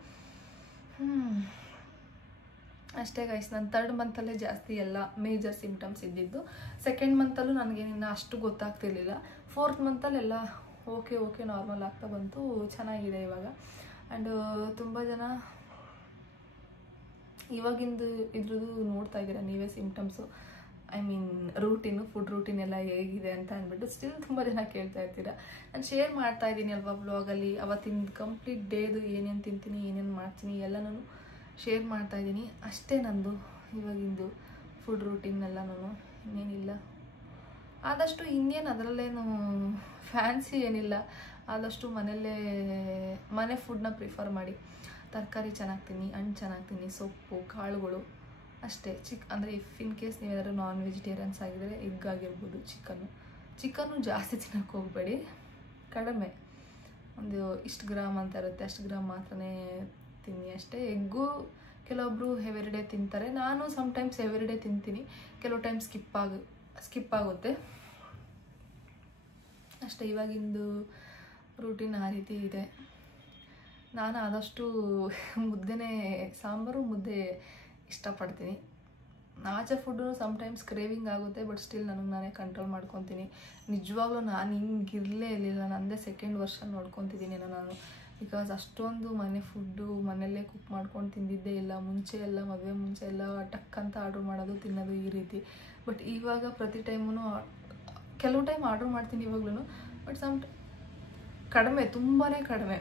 ಅಷ್ಟೇ ಗೈಸ್, ನಾನು 3rd ಮಂತಲ್ಲೇ ಜಾಸ್ತಿ ಎಲ್ಲ ಮೇಜರ್ ಸಿಮ್ಟಮ್ಸ್ ಇದ್ದಿದ್ದು. 2nd ಮಂತಲ್ಲೂ ನನಗೇನಿನ್ನ ಅಷ್ಟು ಗೊತ್ತಾಗ್ತಿರ್ಲಿಲ್ಲ. 4th ಮಂತಲ್ಲೆಲ್ಲ ಓಕೆ ನಾರ್ಮಲ್ ಆಗ್ತಾ ಬಂತು, ಚೆನ್ನಾಗಿದೆ ಇವಾಗ. ಆ್ಯಂಡ್ ತುಂಬ ಜನ ಇವಾಗಿಂದು ಇದ್ರದ್ದು ನೋಡ್ತಾ ಇದ್ದೀರಾ ನೀವೇ symptoms, I mean routine, food routine ಎಲ್ಲ ಹೇಗಿದೆ ಅಂತ ಅಂದ್ಬಿಟ್ಟು ಸ್ಟಿಲ್ ತುಂಬ ಜನ ಕೇಳ್ತಾ ಇರ್ತೀರಾ. ನಾನು ಶೇರ್ ಮಾಡ್ತಾ ಇದ್ದೀನಿ ಅಲ್ವಾ ವ್ಲಾಗಲ್ಲಿ, ಅವತ್ತಿನ ಕಂಪ್ಲೀಟ್ ಡೇದು ಏನೇನು ತಿಂತೀನಿ, ಏನೇನು ಮಾಡ್ತೀನಿ ಎಲ್ಲ ನಾನು ಶೇರ್ ಮಾಡ್ತಾಯಿದ್ದೀನಿ. ಅಷ್ಟೇ ನಂದು ಇವಾಗಿಂದು ಫುಡ್ ರೂಟೀನೆಲ್ಲ. ನಾನು ಇನ್ನೇನಿಲ್ಲ, ಆದಷ್ಟು ಇನ್ನೇನು ಅದರಲ್ಲೇನು ಫ್ಯಾನ್ಸಿ ಏನಿಲ್ಲ, ಆದಷ್ಟು ಮನೆ ಫುಡ್ನ ಪ್ರಿಫರ್ ಮಾಡಿ. ತರಕಾರಿ ಚೆನ್ನಾಗಿ ತಿನ್ನಿ, ಹಣ್ಣು ಚೆನ್ನಾಗಿ ತಿನ್ನಿ, ಸೊಪ್ಪು ಕಾಳುಗಳು ಅಷ್ಟೇ. ಅಂದರೆ ಇಫ್ ಇನ್ ಕೇಸ್ ನೀವೇನಾದ್ರು ನಾನ್ ವೆಜಿಟೇರಿಯನ್ಸ್ ಆಗಿದ್ದರೆ ಎಗ್ ಆಗಿರ್ಬೋದು, ಚಿಕನ್ನು ಜಾಸ್ತಿ ತಿನ್ನೋಕ್ಕೆ ಹೋಗಬೇಡಿ, ಕಡಿಮೆ, ಒಂದು ಇಷ್ಟು ಗ್ರಾಮ್ ಅಂತ ಇರುತ್ತೆ ಅಷ್ಟು ಗ್ರಾಮ್ ಮಾತ್ರನೇ ತಿನ್ನಿ ಅಷ್ಟೇ. ಎಗ್ಗು ಕೆಲವೊಬ್ಬರು ಎವ್ರಿಡೇ ತಿಂತಾರೆ, ನಾನು ಸಮ್ಟೈಮ್ಸ್ ಎವ್ರಿಡೇ ತಿಂತೀನಿ, ಕೆಲವು ಟೈಮ್ ಸ್ಕಿಪ್ ಆಗುತ್ತೆ ಅಷ್ಟೇ. ಇವಾಗಿಂದು ರೂಟೀನ್ ಆ ರೀತಿ ಇದೆ. ನಾನು ಆದಷ್ಟು ಸಾಂಬಾರು ಮುದ್ದೆ ಇಷ್ಟಪಡ್ತೀನಿ. ಆಚೆ ಫುಡ್ಡು ಸಮ್ಟೈಮ್ಸ್ ಕ್ರೇವಿಂಗ್ ಆಗುತ್ತೆ, ಬಟ್ ಸ್ಟಿಲ್ ನನಗೆ ನಾನೇ ಕಂಟ್ರೋಲ್ ಮಾಡ್ಕೊತೀನಿ. ನಿಜವಾಗ್ಲೂ ನಾನು ಹಿಂಗಿರಲೇ ಇರಲಿಲ್ಲ, ನನ್ನದೇ ಸೆಕೆಂಡ್ ವರ್ಷನ್ ನೋಡ್ಕೊತಿದ್ದೀನಿ ನಾನು. ಬಿಕಾಸ್ ಅಷ್ಟೊಂದು ಮನೆ ಫುಡ್ಡು ಮನೆಯಲ್ಲೇ ಕುಕ್ ಮಾಡ್ಕೊಂಡು ತಿಂದಿದ್ದೇ ಇಲ್ಲ. ಮುಂಚೆ ಎಲ್ಲ ಮದುವೆ ಮುಂಚೆ ಎಲ್ಲ ಟಕ್ ಅಂತ ಆರ್ಡ್ರ್ ಮಾಡೋದು ತಿನ್ನೋದು ಈ ರೀತಿ. ಬಟ್ ಇವಾಗ ಪ್ರತಿ ಟೈಮೂ ಕೆಲವು ಟೈಮ್ ಆರ್ಡ್ರ್ ಮಾಡ್ತೀನಿ ಇವಾಗ್ಲೂ, ಬಟ್ ಕಡಿಮೆ, ತುಂಬಾ ಕಡಿಮೆ.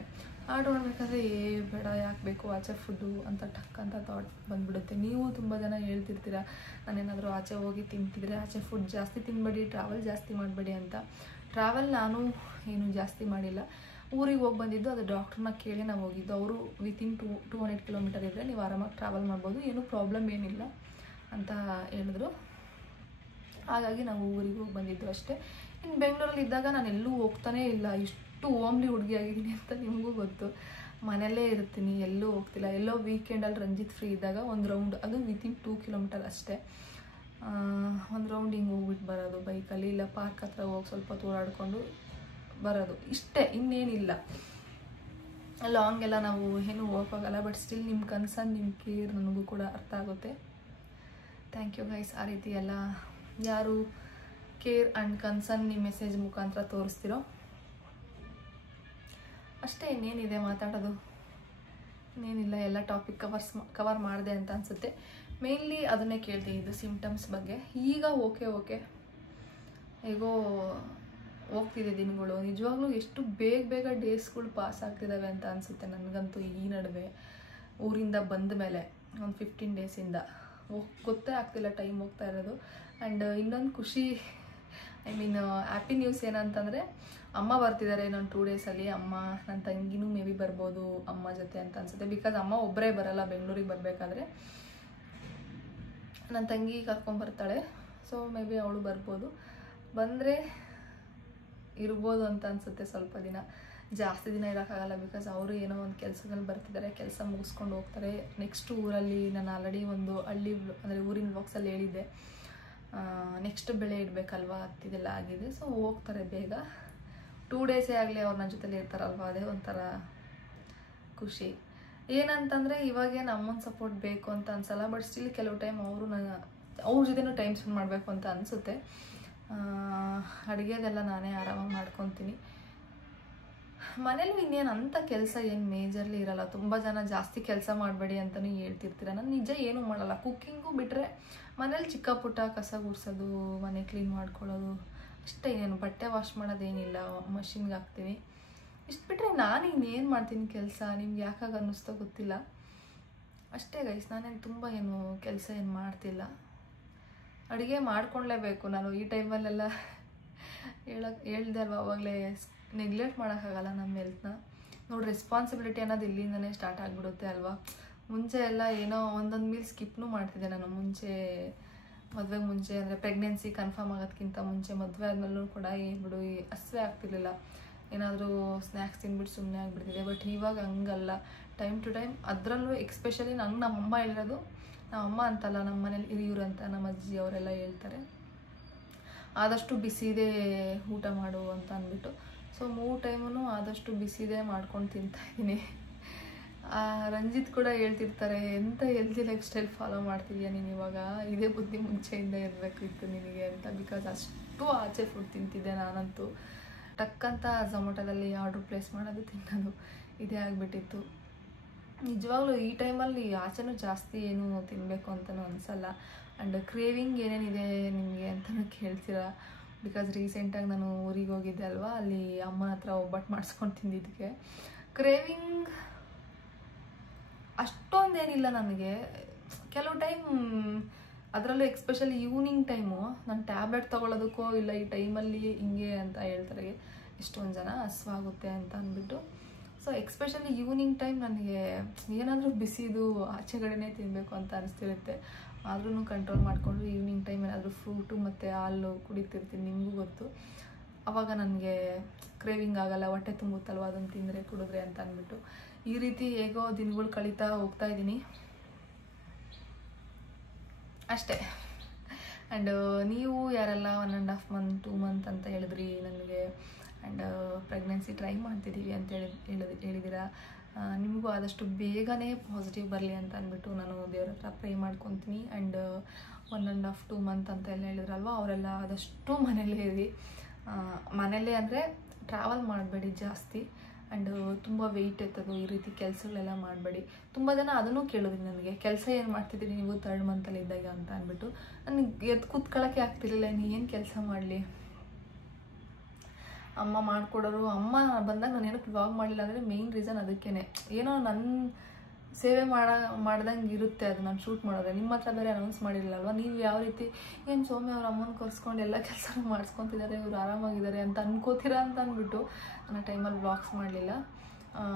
ಆರ್ಡ್ರ್ ಮಾಡಬೇಕಾದ್ರೆ ಬೇಡ, ಯಾಕೆ ಬೇಕು ಆಚೆ ಫುಡ್ಡು ಅಂತ ಟಕ್ ಅಂತ ಥಾಟ್ ಬಂದುಬಿಡುತ್ತೆ. ನೀವು ತುಂಬ ಜನ ಹೇಳ್ತಿರ್ತೀರ, ನಾನೇನಾದರೂ ಆಚೆ ಹೋಗಿ ತಿಂತಿದ್ರೆ ಆಚೆ ಫುಡ್ ಜಾಸ್ತಿ ತಿನ್ನಬೇಡಿ, ಟ್ರಾವೆಲ್ ಜಾಸ್ತಿ ಮಾಡಬೇಡಿ ಅಂತ. ಟ್ರಾವೆಲ್ ನಾನು ಏನು ಜಾಸ್ತಿ ಮಾಡಿಲ್ಲ. ಊರಿಗೆ ಹೋಗಿ ಬಂದಿದ್ದು, ಅದು ಡಾಕ್ಟ್ರನ್ನ ಕೇಳಿ ನಾವು ಹೋಗಿದ್ದು. ಅವರು ವಿತಿನ್ 200 ಕಿಲೋಮೀಟರ್ ಇದ್ದರೆ ನೀವು ಆರಾಮಾಗಿ ಟ್ರಾವೆಲ್ ಮಾಡ್ಬೋದು, ಏನೂ ಪ್ರಾಬ್ಲಮ್ ಏನಿಲ್ಲ ಅಂತ ಹೇಳಿದ್ರು. ಹಾಗಾಗಿ ನಾವು ಊರಿಗೆ ಹೋಗಿ ಬಂದಿದ್ದು ಅಷ್ಟೇ. ಇನ್ನು ಬೆಂಗಳೂರಲ್ಲಿ ಇದ್ದಾಗ ನಾನು ಎಲ್ಲೂ ಹೋಗ್ತಾನೇ ಇಲ್ಲ. ಇಷ್ಟು ಓಮ್ಲಿ ಹುಡುಗಿ ಆಗಿದ್ದೀನಿ ಅಂತ ನಿಮಗೂ ಗೊತ್ತು. ಮನೆಯಲ್ಲೇ ಇರ್ತೀನಿ, ಎಲ್ಲೂ ಹೋಗ್ತಿಲ್ಲ. ಎಲ್ಲೋ ವೀಕೆಂಡಲ್ಲಿ ರಂಜಿತ್ ಫ್ರೀ ಇದ್ದಾಗ ಒಂದು ರೌಂಡ್, ಅದು ವಿತಿನ್ 2 ಕಿಲೋಮೀಟರ್ ಅಷ್ಟೇ, ಒಂದು ರೌಂಡ್ ಹಿಂಗೆ ಹೋಗ್ಬಿಟ್ಟು ಬರೋದು ಬೈಕಲ್ಲಿ, ಇಲ್ಲ ಪಾರ್ಕ್ ಹತ್ರ ಹೋಗಿ ಸ್ವಲ್ಪ ಓಡಾಡಿಕೊಂಡು ಬರೋದು, ಇಷ್ಟೇ, ಇನ್ನೇನಿಲ್ಲ. ಲಾಂಗ್ ಎಲ್ಲ ನಾವು ಏನೂ ಹೋಗೋಕ್ಕಾಗಲ್ಲ. ಬಟ್ ಸ್ಟಿಲ್ ನಿಮ್ಮ ಕನ್ಸರ್ನ್, ನಿಮ್ಮ ಕೇರ್ ನನಗೂ ಕೂಡ ಅರ್ಥ ಆಗುತ್ತೆ. Thank you guys. ಆ ರೀತಿ ಎಲ್ಲ ಯಾರು ಕೇರ್ ಆ್ಯಂಡ್ ಕನ್ಸರ್ನ್ ನಿಮ್ಮ ಮೆಸೇಜ್ ಮುಖಾಂತರ ತೋರಿಸ್ತಿರೋ ಅಷ್ಟೇ. ಇನ್ನೇನಿದೆ ಮಾತಾಡೋದು, ಇನ್ನೇನಿಲ್ಲ. ಎಲ್ಲ ಟಾಪಿಕ್ ಕವರ್ ಮಾಡಿದೆ ಅಂತ ಅನಿಸುತ್ತೆ. ಮೇನ್ಲಿ ಅದನ್ನೇ ಕೇಳ್ತಿದ್ದು, ಸಿಮ್ಟಮ್ಸ್ ಬಗ್ಗೆ. ಈಗ ಓಕೆ ಹೇಗೋ ಹೋಗ್ತಿದೆ ದಿನಗಳು. ನಿಜವಾಗ್ಲೂ ಎಷ್ಟು ಬೇಗ ಡೇಸ್ಗಳು ಪಾಸ್ ಆಗ್ತಿದ್ದಾವೆ ಅಂತ ಅನಿಸುತ್ತೆ ನನಗಂತೂ. ಈ ನಡುವೆ ಊರಿಂದ ಬಂದ ಮೇಲೆ ಒಂದು 15 ಡೇಸಿಂದ ಗೊತ್ತೇ ಆಗ್ತಿಲ್ಲ ಟೈಮ್ ಹೋಗ್ತಾ ಇರೋದು. ಆ್ಯಂಡ್ ಇನ್ನೊಂದು ಖುಷಿ, ಐ ಮೀನ್ ಹ್ಯಾಪಿ ನ್ಯೂಸ್ ಏನಂತಂದರೆ, ಅಮ್ಮ ಬರ್ತಿದ್ದಾರೆ ಇನ್ನೊಂದು 2 ಡೇಸಲ್ಲಿ. ಅಮ್ಮ, ನನ್ನ ತಂಗಿನೂ ಮೇ ಬಿ ಬರ್ಬೋದು ಅಮ್ಮ ಜೊತೆ ಅಂತ ಅನಿಸುತ್ತೆ. ಬಿಕಾಸ್ ಅಮ್ಮ ಒಬ್ಬರೇ ಬರಲ್ಲ ಬೆಂಗಳೂರಿಗೆ ಬರಬೇಕಾದ್ರೆ, ನನ್ನ ತಂಗಿ ಕರ್ಕೊಂಬರ್ತಾಳೆ. ಸೊ ಮೇ ಬಿ ಅವಳು ಬರ್ಬೋದು. ಬಂದರೆ ಇರ್ಬೋದು ಅಂತ ಅನಿಸುತ್ತೆ. ಸ್ವಲ್ಪ ದಿನ, ಜಾಸ್ತಿ ದಿನ ಇರೋಕ್ಕಾಗಲ್ಲ. ಬಿಕಾಸ್ ಅವರು ಏನೋ ಒಂದು ಕೆಲಸದಲ್ಲಿ ಬರ್ತಿದ್ದಾರೆ, ಕೆಲಸ ಮುಗಿಸ್ಕೊಂಡು ಹೋಗ್ತಾರೆ. ನೆಕ್ಸ್ಟ್ ಊರಲ್ಲಿ ನಾನು ಆಲ್ರೆಡಿ ಒಂದು ಹಳ್ಳಿ ಅಂದರೆ ಊರಿನ ಬಾಕ್ಸಲ್ಲಿ ಹೇಳಿದ್ದೆ, ನೆಕ್ಸ್ಟ್ ಬೆಳೆ ಇಡಬೇಕಲ್ವ, ಹತ್ತಿದೆಲ್ಲ ಆಗಿದೆ. ಸೊ ಹೋಗ್ತಾರೆ ಬೇಗ. 2 ಡೇಸೇ ಆಗಲಿ ಅವ್ರು ನನ್ನ ಜೊತೆಲಿ ಇರ್ತಾರಲ್ವ, ಅದೇ ಒಂಥರ ಖುಷಿ. ಏನಂತಂದರೆ ಇವಾಗೇನು ಅಮ್ಮನ ಸಪೋರ್ಟ್ ಬೇಕು ಅಂತ ಅನ್ಸಲ್ಲ. ಬಟ್ ಸ್ಟಿಲ್ ಕೆಲವು ಟೈಮ್ ಅವ್ರ ಜೊತೆನೂ ಟೈಮ್ ಸ್ಪೆಂಡ್ ಮಾಡಬೇಕು ಅಂತ ಅನಿಸುತ್ತೆ. ಅಡುಗೆದೆಲ್ಲ ನಾನೇ ಆರಾಮಾಗಿ ಮಾಡ್ಕೊತೀನಿ. ಮನೇಲಿ ಇನ್ನೇನು ಅಂಥ ಕೆಲಸ ಏನು ಮೇಜರ್ಲಿ ಇರಲ್ಲ. ತುಂಬ ಜನ ಜಾಸ್ತಿ ಕೆಲಸ ಮಾಡಬೇಡಿ ಅಂತಲೂ ಹೇಳ್ತಿರ್ತೀರ. ನಾನು ನಿಜ ಏನೂ ಮಾಡಲ್ಲ. ಕುಕ್ಕಿಂಗು ಬಿಟ್ಟರೆ ಮನೇಲಿ ಚಿಕ್ಕ ಪುಟ್ಟ ಕಸ ಗುಡಿಸೋದು, ಮನೆ ಕ್ಲೀನ್ ಮಾಡ್ಕೊಳ್ಳೋದು ಅಷ್ಟೇ. ಏನು ಬಟ್ಟೆ ವಾಶ್ ಮಾಡೋದೇನಿಲ್ಲ, ಮಷಿನ್ಗೆ ಹಾಕ್ತೀನಿ. ಇಷ್ಟು ಬಿಟ್ಟರೆ ನಾನು ಇನ್ನೇನು ಮಾಡ್ತೀನಿ ಕೆಲಸ. ನಿಮ್ಗೆ ಯಾಕಾಗ ಅನ್ನಿಸ್ತೋ ಗೊತ್ತಿಲ್ಲ ಅಷ್ಟೇ ಗೈಸ್. ನಾನೇನು ತುಂಬ ಏನು ಕೆಲಸ ಏನು ಮಾಡ್ತಿಲ್ಲ. ಅಡುಗೆ ಮಾಡ್ಕೊಳ್ಳೇಬೇಕು. ನಾನು ಈ ಟೈಮಲ್ಲೆಲ್ಲ ಹೇಳ್ದೆ ಅಲ್ವ ಅವಾಗಲೇ, ನೆಗ್ಲೆಕ್ಟ್ ಮಾಡೋಕ್ಕಾಗಲ್ಲ ನಮ್ಮ ಹೆಲ್ತ್ನ. ನೋಡಿ, ರೆಸ್ಪಾನ್ಸಿಬಿಲಿಟಿ ಅನ್ನೋದು ಇಲ್ಲಿಂದನೇ ಸ್ಟಾರ್ಟ್ ಆಗಿಬಿಡುತ್ತೆ ಅಲ್ವಾ. ಮುಂಚೆ ಎಲ್ಲ ಏನೋ ಒಂದೊಂದು ಮೀಲ್ ಸ್ಕಿಪ್ನೂ ಮಾಡ್ತಿದ್ದೆ ನಾನು. ಮುಂಚೆ ಮದುವೆಗೆ ಮುಂಚೆ, ಅಂದರೆ ಪ್ರೆಗ್ನೆನ್ಸಿ ಕನ್ಫರ್ಮ್ ಆಗೋದಕ್ಕಿಂತ ಮುಂಚೆ, ಮದುವೆ ಆದಮೇಲೂ ಕೂಡ ಬಿಡು ಹಸಿವೆ ಆಗ್ತಿರ್ಲಿಲ್ಲ. ಏನಾದರೂ ಸ್ನ್ಯಾಕ್ಸ್ ತಿಂದ್ಬಿಟ್ಟು ಸುಮ್ಮನೆ ಆಗಿಬಿಡ್ತಿದೆ. ಬಟ್ ಇವಾಗ ಹಂಗಲ್ಲ, ಟೈಮ್ ಟು ಟೈಮ್. ಅದರಲ್ಲೂ ಎಕ್ಸ್ಪೆಷಲಿ ನಮ್ಮಮ್ಮ ಹೇಳಿರೋದು, ನಮ್ಮಮ್ಮ ಅಂತಲ್ಲ, ನಮ್ಮ ಮನೇಲಿ ಹಿರಿಯೂರು ಅಂತ ನಮ್ಮ ಅಜ್ಜಿ ಅವರೆಲ್ಲ ಹೇಳ್ತಾರೆ, ಆದಷ್ಟು ಬಿಸಿದೇ ಊಟ ಮಾಡು ಅಂತ ಅಂದ್ಬಿಟ್ಟು. ಸೊ 3 ಟೈಮೂ ಆದಷ್ಟು ಬಿಸಿದೇ ಮಾಡ್ಕೊಂಡು ತಿಂತಾಯಿದ್ದೀನಿ. ರಂಜಿತ್ ಕೂಡ ಹೇಳ್ತಿರ್ತಾರೆ, ಎಂಥ ಹೆಲ್ದಿ ಲೈಫ್ ಸ್ಟೈಲ್ ಫಾಲೋ ಮಾಡ್ತಿದ್ಯಾ ನೀನು ಇವಾಗ, ಇದೇ ಬುದ್ಧಿ ಮುಂಚೆಯಿಂದ ಇರಬೇಕಿತ್ತು ನಿನಗೆ ಅಂತ. ಬಿಕಾಸ್ ಅಷ್ಟು ಆಚೆ ಫುಡ್ ತಿಂತಿದ್ದೆ ನಾನಂತೂ. ಟಕ್ಕಂತ ಝೊಮ್ಯಾಟೋದಲ್ಲಿ ಆರ್ಡ್ರ್ ಪ್ಲೇಸ್ ಮಾಡೋದು, ತಿನ್ನೋದು, ಇದೇ ಆಗಿಬಿಟ್ಟಿತ್ತು. ನಿಜವಾಗ್ಲೂ ಈ ಟೈಮಲ್ಲಿ ಆಚೆನೂ ಜಾಸ್ತಿ ಏನು ತಿನ್ನಬೇಕು ಅಂತಲೂ ಅನಿಸಲ್ಲ. ಆ್ಯಂಡ್ ಕ್ರೇವಿಂಗ್ ಏನೇನಿದೆ ನಿಮಗೆ ಅಂತಲೂ ಕೇಳ್ತೀರ. ಬಿಕಾಸ್ ರೀಸೆಂಟಾಗಿ ನಾನು ಊರಿಗೆ ಹೋಗಿದ್ದೆ ಅಲ್ವಾ, ಅಲ್ಲಿ ಅಮ್ಮನ ಹತ್ರ ಒಬ್ಬಟ್ಟು ಮಾಡಿಸ್ಕೊಂಡು ತಿಂದಿದ್ದಕ್ಕೆ ಕ್ರೇವಿಂಗ್ ಅಷ್ಟೊಂದೇನಿಲ್ಲ ನನಗೆ. ಕೆಲವು ಟೈಮ್, ಅದರಲ್ಲೂ ಎಕ್ಸ್ಪೆಷಲಿ ಈವ್ನಿಂಗ್ ಟೈಮು, ನಾನು ಟ್ಯಾಬ್ಲೆಟ್ ತೊಗೊಳೋದಕ್ಕೋ ಇಲ್ಲ ಈ ಟೈಮಲ್ಲಿ ಹಿಂಗೆ ಅಂತ ಹೇಳ್ತಾರೆ ಎಷ್ಟೊಂದು ಜನ, ಹಸ್ವಾಗುತ್ತೆ ಅಂತ ಅಂದ್ಬಿಟ್ಟು. ಸೊ ಎಕ್ಸ್ಪೆಷಲಿ ಈವ್ನಿಂಗ್ ಟೈಮ್ ನನಗೆ ಏನಾದರೂ ಬಿಸಿದು ಆಚೆಗಡೆನೇ ತಿನ್ನಬೇಕು ಅಂತ ಅನಿಸ್ತಿರುತ್ತೆ. ಆದ್ರೂ ಕಂಟ್ರೋಲ್ ಮಾಡಿಕೊಂಡು ಈವ್ನಿಂಗ್ ಟೈಮ್ ಏನಾದರೂ ಫ್ರೂಟು ಮತ್ತು ಹಾಲು ಕುಡಿತಿರ್ತೀನಿ, ನಿಮಗೂ ಗೊತ್ತು. ಆವಾಗ ನನಗೆ ಕ್ರೇವಿಂಗ್ ಆಗಲ್ಲ, ಹೊಟ್ಟೆ ತುಂಬುತ್ತಲ್ವ ಅದನ್ನು ತಿಂದರೆ ಕುಡಿದ್ರೆ ಅಂತ ಅಂದ್ಬಿಟ್ಟು. ಈ ರೀತಿ ಹೇಗೋ ದಿನಗಳು ಕಳೀತಾ ಹೋಗ್ತಾ ಇದ್ದೀನಿ ಅಷ್ಟೇ. ಆ್ಯಂಡ್ ನೀವು ಯಾರೆಲ್ಲ 1.5 ಮಂತ್ 2 ಮಂತ್ ಅಂತ ಹೇಳಿದ್ರಿ ನನಗೆ, ಆ್ಯಂಡ್ ಪ್ರೆಗ್ನೆನ್ಸಿ ಟ್ರೈ ಮಾಡ್ತಿದ್ದೀವಿ ಅಂತ ಹೇಳಿದ್ದೀರಾ. ನಿಮಗೂ ಆದಷ್ಟು ಬೇಗನೆ ಪಾಸಿಟಿವ್ ಬರಲಿ ಅಂತ ಅಂದ್ಬಿಟ್ಟು ನಾನು ದೇವ್ರ ಹತ್ರ ಪ್ರೇ ಮಾಡ್ಕೊತೀನಿ. ಆ್ಯಂಡ್ 1.5-2 ಮಂತ್ ಅಂತ ಎಲ್ಲ ಹೇಳಿದ್ರಲ್ವ, ಅವರೆಲ್ಲ ಆದಷ್ಟು ಮನೇಲೇ ಇರಿ. ಮನೇಲೇ ಅಂದರೆ ಟ್ರಾವೆಲ್ ಮಾಡಬೇಡಿ ಜಾಸ್ತಿ. ಆ್ಯಂಡ್ ತುಂಬ ವೆಯ್ಟ್ ಎತ್ತದು ಈ ರೀತಿ ಕೆಲಸಗಳೆಲ್ಲ ಮಾಡಬೇಡಿ. ತುಂಬ ಜನ ಅದನ್ನು ಕೇಳಿದ್ರಿ ನನಗೆ, ಕೆಲಸ ಏನು ಮಾಡ್ತಿದ್ದೀರಿ ನೀವು 3rd ಮಂತಲ್ಲಿ ಇದ್ದಾಗ ಅಂತ ಅಂದ್ಬಿಟ್ಟು. ನನಗೆ ಎದ್ದು ಕೂತ್ಕೊಳ್ಳೋಕ್ಕೆ ಆಗ್ತಿರಲಿಲ್ಲ, ಇನ್ನು ಏನು ಕೆಲಸ ಮಾಡಲಿ. ಅಮ್ಮ ಮಾಡಿಕೊಡೋರು. ಅಮ್ಮ ಬಂದಾಗ ನಾನು ಏನಕ್ಕೆ ವ್ಲಾಗ್ ಮಾಡಲಿಲ್ಲ ಅಂದರೆ ಮೇಯ್ನ್ ರೀಸನ್ ಅದಕ್ಕೇ, ಏನೋ ನನ್ನ ಸೇವೆ ಮಾಡ್ದಂಗೆ ಇರುತ್ತೆ ಅದು ನಾನು ಶೂಟ್ ಮಾಡೋದೆ. ನಿಮ್ಮ ಹತ್ರ ಬೇರೆ ಅನೌನ್ಸ್ ಮಾಡಿರಲಿಲ್ಲಲ್ವ, ನೀವು ಯಾವ ರೀತಿ ಏನು ಸೌಮ್ಯ ಅವ್ರ ಅಮ್ಮನ ಕರ್ಸ್ಕೊಂಡು ಎಲ್ಲ ಕೆಲಸ ಮಾಡಿಸ್ಕೊತಿದ್ದಾರೆ, ಇವ್ರು ಆರಾಮಾಗಿದ್ದಾರೆ ಅಂತ ಅನ್ಕೋತೀರಾ ಅಂತ ಅಂದ್ಬಿಟ್ಟು ನಾನು ಟೈಮಲ್ಲಿ ವ್ಲಾಗ್ಸ್ ಮಾಡಲಿಲ್ಲ.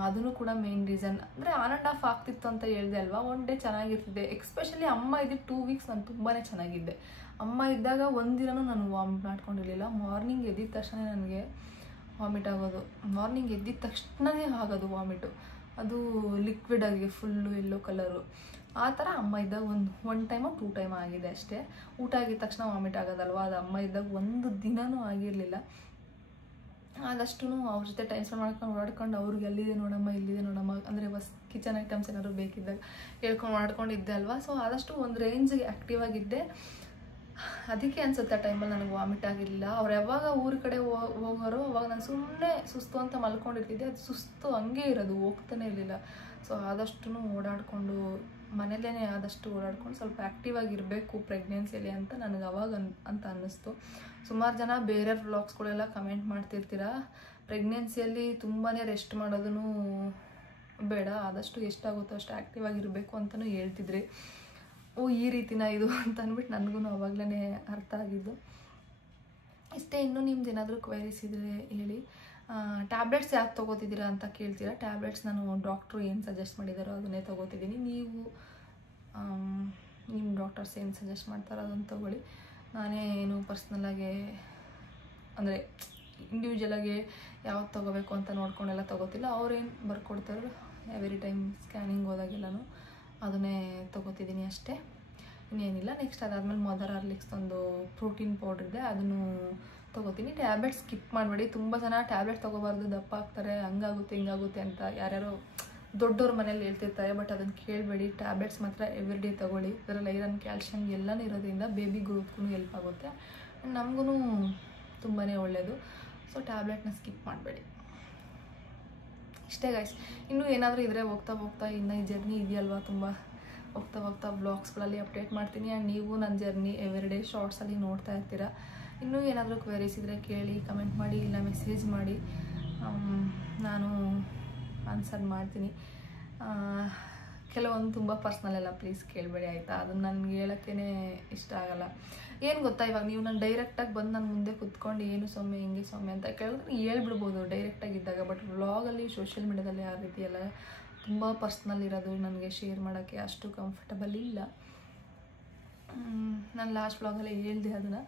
ಅದನ್ನು ಕೂಡ ಮೇಯ್ನ್ ರೀಸನ್. ಅಂದರೆ 1.5 ಆಗ್ತಿತ್ತು ಅಂತ ಹೇಳಿದೆ ಅಲ್ವಾ, 1 ಡೇ ಚೆನ್ನಾಗಿರ್ತಿದ್ದೆ. ಎಕ್ಸ್ಪೆಷಲಿ ಅಮ್ಮ ಇದ್ದಿದ್ದು 2 ವೀಕ್ಸ್ ನಾನು ತುಂಬಾ ಚೆನ್ನಾಗಿದ್ದೆ. ಅಮ್ಮ ಇದ್ದಾಗ ಒಂದಿನೂ ನಾನು ವಾಮಿಟ್ ಮಾಡ್ಕೊಂಡಿರಲಿಲ್ಲ. ಮಾರ್ನಿಂಗ್ ಎದ್ದಿದ ತಕ್ಷಣ ನನಗೆ ವಾಮಿಟ್ ಆಗೋದು, ಮಾರ್ನಿಂಗ್ ಎದ್ದಿದ ತಕ್ಷಣವೇ ಆಗೋದು ವಾಮಿಟು. ಅದು ಲಿಕ್ವಿಡ್ ಆಗಿ ಫುಲ್ಲು ಯೆಲ್ಲೋ ಕಲರು. ಆ ಥರ ಅಮ್ಮ ಇದ್ದಾಗ ಒಂದು ಟೈಮು 2 ಟೈಮ್ ಆಗಿದೆ ಅಷ್ಟೇ. ಊಟ ಆಗಿದ ತಕ್ಷಣ ವಾಮಿಟ್ ಆಗೋದಲ್ವ, ಅದು ಅಮ್ಮ ಇದ್ದಾಗ 1 ದಿನವೂ ಆಗಿರಲಿಲ್ಲ. ಆದಷ್ಟು ಅವ್ರ ಜೊತೆ ಟೈಮ್ ಸ್ಪೆಂಡ್ ಮಾಡ್ಕೊಂಡು ಓಡಾಡ್ಕೊಂಡು ಅವ್ರಿಗೆ ಎಲ್ಲಿದೆ ನೋಡಮ್ಮ ಇಲ್ಲಿದೆ ನೋಡಮ್ಮ ಅಂದರೆ ಕಿಚನ್ ಐಟಮ್ಸ್ ಏನಾದ್ರು ಬೇಕಿದ್ದಾಗ ಹೇಳ್ಕೊಂಡು ಮಾಡ್ಕೊಂಡಿದ್ದೆ ಅಲ್ವಾ. ಸೊ ಆದಷ್ಟು ಒಂದು ರೇಂಜಿಗೆ ಆ್ಯಕ್ಟಿವ್ ಆಗಿದ್ದೆ. ಅದಕ್ಕೆ ಅನಿಸುತ್ತೆ ಆ ಟೈಮಲ್ಲಿ ನನಗೆ ವಾಮಿಟ್ ಆಗಿರಲಿಲ್ಲ. ಅವ್ರು ಯಾವಾಗ ಊರ ಕಡೆ ಹೋಗೋರು ಅವಾಗ ನಾನು ಸುಮ್ಮನೆ ಸುಸ್ತು ಅಂತ ಮಲ್ಕೊಂಡಿರ್ತಿದ್ದೆ. ಅದು ಸುಸ್ತು ಹಂಗೆ ಇರೋದು, ಹೋಗ್ತಾನೆ ಇರಲಿಲ್ಲ. ಸೊ ಆದಷ್ಟು ಓಡಾಡಿಕೊಂಡು ಮನೇಲೇ ಆದಷ್ಟು ಓಡಾಡ್ಕೊಂಡು ಸ್ವಲ್ಪ ಆ್ಯಕ್ಟಿವ್ ಆಗಿರಬೇಕು ಪ್ರೆಗ್ನೆನ್ಸಿಯಲ್ಲಿ ಅಂತ ನನಗೆ ಅವಾಗ ಅಂತ ಅನ್ನಿಸ್ತು. ಸುಮಾರು ಜನ ಬೇರೆ ವ್ಲಾಗ್ಸ್ಗಳೆಲ್ಲ ಕಮೆಂಟ್ ಮಾಡ್ತಿರ್ತೀರ, ಪ್ರೆಗ್ನೆನ್ಸಿಯಲ್ಲಿ ತುಂಬಾ ರೆಸ್ಟ್ ಮಾಡೋದೂ ಬೇಡ, ಆದಷ್ಟು ಎಷ್ಟಾಗುತ್ತೋ ಅಷ್ಟು ಆ್ಯಕ್ಟಿವ್ ಆಗಿರಬೇಕು ಅಂತಲೂ ಹೇಳ್ತಿದ್ರಿ. ಓ ಈ ರೀತಿನ ಇದು ಅಂತ ಅಂದ್ಬಿಟ್ಟು ನನಗೂ ಅವಾಗಲೇ ಅರ್ಥ ಆಗಿದ್ದು. ಇಷ್ಟೇ. ಇನ್ನೂ ನಿಮ್ದು ಏನಾದರೂ ಕ್ವೈರೀಸ್ ಇದ್ದರೆ ಹೇಳಿ. ಟ್ಯಾಬ್ಲೆಟ್ಸ್ ಯಾಕೆ ತೊಗೋತಿದ್ದೀರಾ ಅಂತ ಕೇಳ್ತೀರಾ. ಟ್ಯಾಬ್ಲೆಟ್ಸ್ ನಾನು ಡಾಕ್ಟ್ರು ಏನು ಸಜೆಸ್ಟ್ ಮಾಡಿದಾರೋ ಅದನ್ನೇ ತೊಗೋತಿದ್ದೀನಿ. ನೀವು ನಿಮ್ಮ ಡಾಕ್ಟರ್ಸ್ ಏನು ಸಜೆಸ್ಟ್ ಮಾಡ್ತಾರೋ ಅದನ್ನು ತೊಗೊಳ್ಳಿ. ನಾನೇ ಏನು ಪರ್ಸ್ನಲಾಗಿ ಅಂದರೆ ಇಂಡಿವಿಜುವಲಾಗಿ ಯಾವ್ದು ತೊಗೋಬೇಕು ಅಂತ ನೋಡ್ಕೊಂಡೆಲ್ಲ ತೊಗೋತಿಲ್ಲ. ಅವ್ರೇನು ಬರ್ಕೊಡ್ತಾರೋ ಎವ್ರಿ ಟೈಮ್ ಸ್ಕ್ಯಾನಿಂಗ್ ಹೋದಾಗೆಲ್ಲನೂ ಅದನ್ನೇ ತೊಗೋತಿದ್ದೀನಿ ಅಷ್ಟೇ, ಇನ್ನೇನಿಲ್ಲ. ನೆಕ್ಸ್ಟ್ ಅದಾದಮೇಲೆ ಮದರ್ ಹಾರ್ಲಿಕ್ಸ್ ಒಂದು ಪ್ರೋಟೀನ್ ಪೌಡ್ರ್ ಇದೆ, ಅದನ್ನು ತೊಗೋತೀನಿ. ಟ್ಯಾಬ್ಲೆಟ್ಸ್ ಸ್ಕಿಪ್ ಮಾಡಬೇಡಿ. ತುಂಬ ಜನ ಟ್ಯಾಬ್ಲೆಟ್ ತೊಗೋಬಾರ್ದು, ದಪ್ಪ ಆಗ್ತಾರೆ, ಹಂಗಾಗುತ್ತೆ ಹಿಂಗಾಗುತ್ತೆ ಅಂತ ಯಾರ್ಯಾರೋ ದೊಡ್ಡವ್ರ ಮನೇಲಿ ಹೇಳ್ತಿರ್ತಾರೆ. ಬಟ್ ಅದನ್ನು ಕೇಳಬೇಡಿ. ಟ್ಯಾಬ್ಲೆಟ್ಸ್ ಮಾತ್ರ ಎವ್ರಿ ಡೇ ತೊಗೊಳ್ಳಿ. ಅದರಲ್ಲಿ ಐರನ್, ಕ್ಯಾಲ್ಶಿಯಮ್ ಎಲ್ಲನೂ ಇರೋದ್ರಿಂದ ಬೇಬಿ ಗ್ರೋತ್ಗೂ ಹೆಲ್ಪ್ ಆಗುತ್ತೆ, ಆ್ಯಂಡ್ ನಮಗೂ ತುಂಬಾ ಒಳ್ಳೆಯದು. ಸೊ ಟ್ಯಾಬ್ಲೆಟ್ನ ಸ್ಕಿಪ್ ಮಾಡಬೇಡಿ. ಇಷ್ಟೇ ಗೈಸ್. ಇನ್ನೂ ಏನಾದರೂ ಇದ್ದರೆ ಹೋಗ್ತಾ ಇನ್ನು ಈ ಜರ್ನಿ ಇದೆಯಲ್ವಾ, ತುಂಬ ಹೋಗ್ತಾ ವ್ಲಾಗ್ಸ್ಗಳಲ್ಲಿ ಅಪ್ಡೇಟ್ ಮಾಡ್ತೀನಿ. ಆ್ಯಂಡ್ ನೀವು ನನ್ನ ಜರ್ನಿ ಎವ್ರಿ ಡೇ ಶಾರ್ಟ್ಸಲ್ಲಿ ನೋಡ್ತಾ ಇರ್ತೀರ. ಇನ್ನೂ ಏನಾದರೂ ಕ್ವೆರೀಸ್ ಇದ್ದರೆ ಕೇಳಿ, ಕಮೆಂಟ್ ಮಾಡಿ, ಇಲ್ಲ ಮೆಸೇಜ್ ಮಾಡಿ, ನಾನು ಆನ್ಸರ್ ಮಾಡ್ತೀನಿ. ಕೆಲವೊಂದು ತುಂಬ ಪರ್ಸ್ನಲ್ ಎಲ್ಲ ಪ್ಲೀಸ್ ಕೇಳಬೇಡಿ ಆಯಿತಾ, ಅದನ್ನು ನನಗೆ ಹೇಳೋಕ್ಕೇ ಇಷ್ಟ ಆಗಲ್ಲ. ಏನು ಗೊತ್ತಾ, ಇವಾಗ ನೀವು ನಾನು ಡೈರೆಕ್ಟಾಗಿ ಬಂದು ನನ್ನ ಮುಂದೆ ಕುತ್ಕೊಂಡು ಏನು ಸೌಮ್ಯ ಹಿಂಗೆ ಸೌಮ್ಯ ಅಂತ ಕೇಳಿದ್ರೆ ಹೇಳ್ಬಿಡ್ಬೋದು ಡೈರೆಕ್ಟಾಗಿದ್ದಾಗ. ಬಟ್ ವ್ಲಾಗಲ್ಲಿ ಸೋಷಿಯಲ್ ಮೀಡ್ಯಾದಲ್ಲಿ ಆ ರೀತಿ ಎಲ್ಲ ತುಂಬ ಪರ್ಸ್ನಲ್ ಇರೋದು ನನಗೆ ಶೇರ್ ಮಾಡೋಕ್ಕೆ ಅಷ್ಟು ಕಂಫರ್ಟಬಲ್ ಇಲ್ಲ. ನಾನು ಲಾಸ್ಟ್ ವ್ಲಾಗಲ್ಲಿ ಹೇಳಿದೆ ಅದನ್ನು.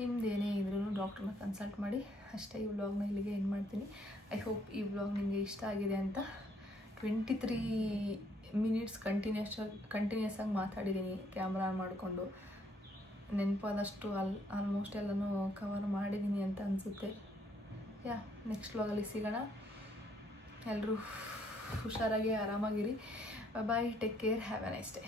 ನಿಮ್ದು ಏನೇ ಇದ್ರೂ ಡಾಕ್ಟ್ರನ್ನ ಕನ್ಸಲ್ಟ್ ಮಾಡಿ. ಅಷ್ಟೇ. ಈ ವ್ಲಾಗ್ನ ಇಲ್ಲಿಗೆ ಏನು ಮಾಡ್ತೀನಿ. ಐ ಹೋಪ್ ಈ ವ್ಲಾಗ್ ನಿಮಗೆ ಇಷ್ಟ ಆಗಿದೆ ಅಂತ. 23 ಮಿನಿಟ್ಸ್ ಕಂಟಿನ್ಯೂಸ್ ಆಗಿ ಮಾತಾಡಿದ್ದೀನಿ ಕ್ಯಾಮ್ರಾ ಮಾಡಿಕೊಂಡು. ನೆನಪಾದಷ್ಟು ಆಲ್ಮೋಸ್ಟ್ ಎಲ್ಲನೂ ಕವರ್ ಮಾಡಿದ್ದೀನಿ ಅಂತ ಅನಿಸುತ್ತೆ. ನೆಕ್ಸ್ಟ್ ವ್ಲಾಗಲ್ಲಿ ಸಿಗೋಣ. ಎಲ್ಲರೂ ಹುಷಾರಾಗಿ ಆರಾಮಾಗಿರಿ. Bye, take care, have a nice day.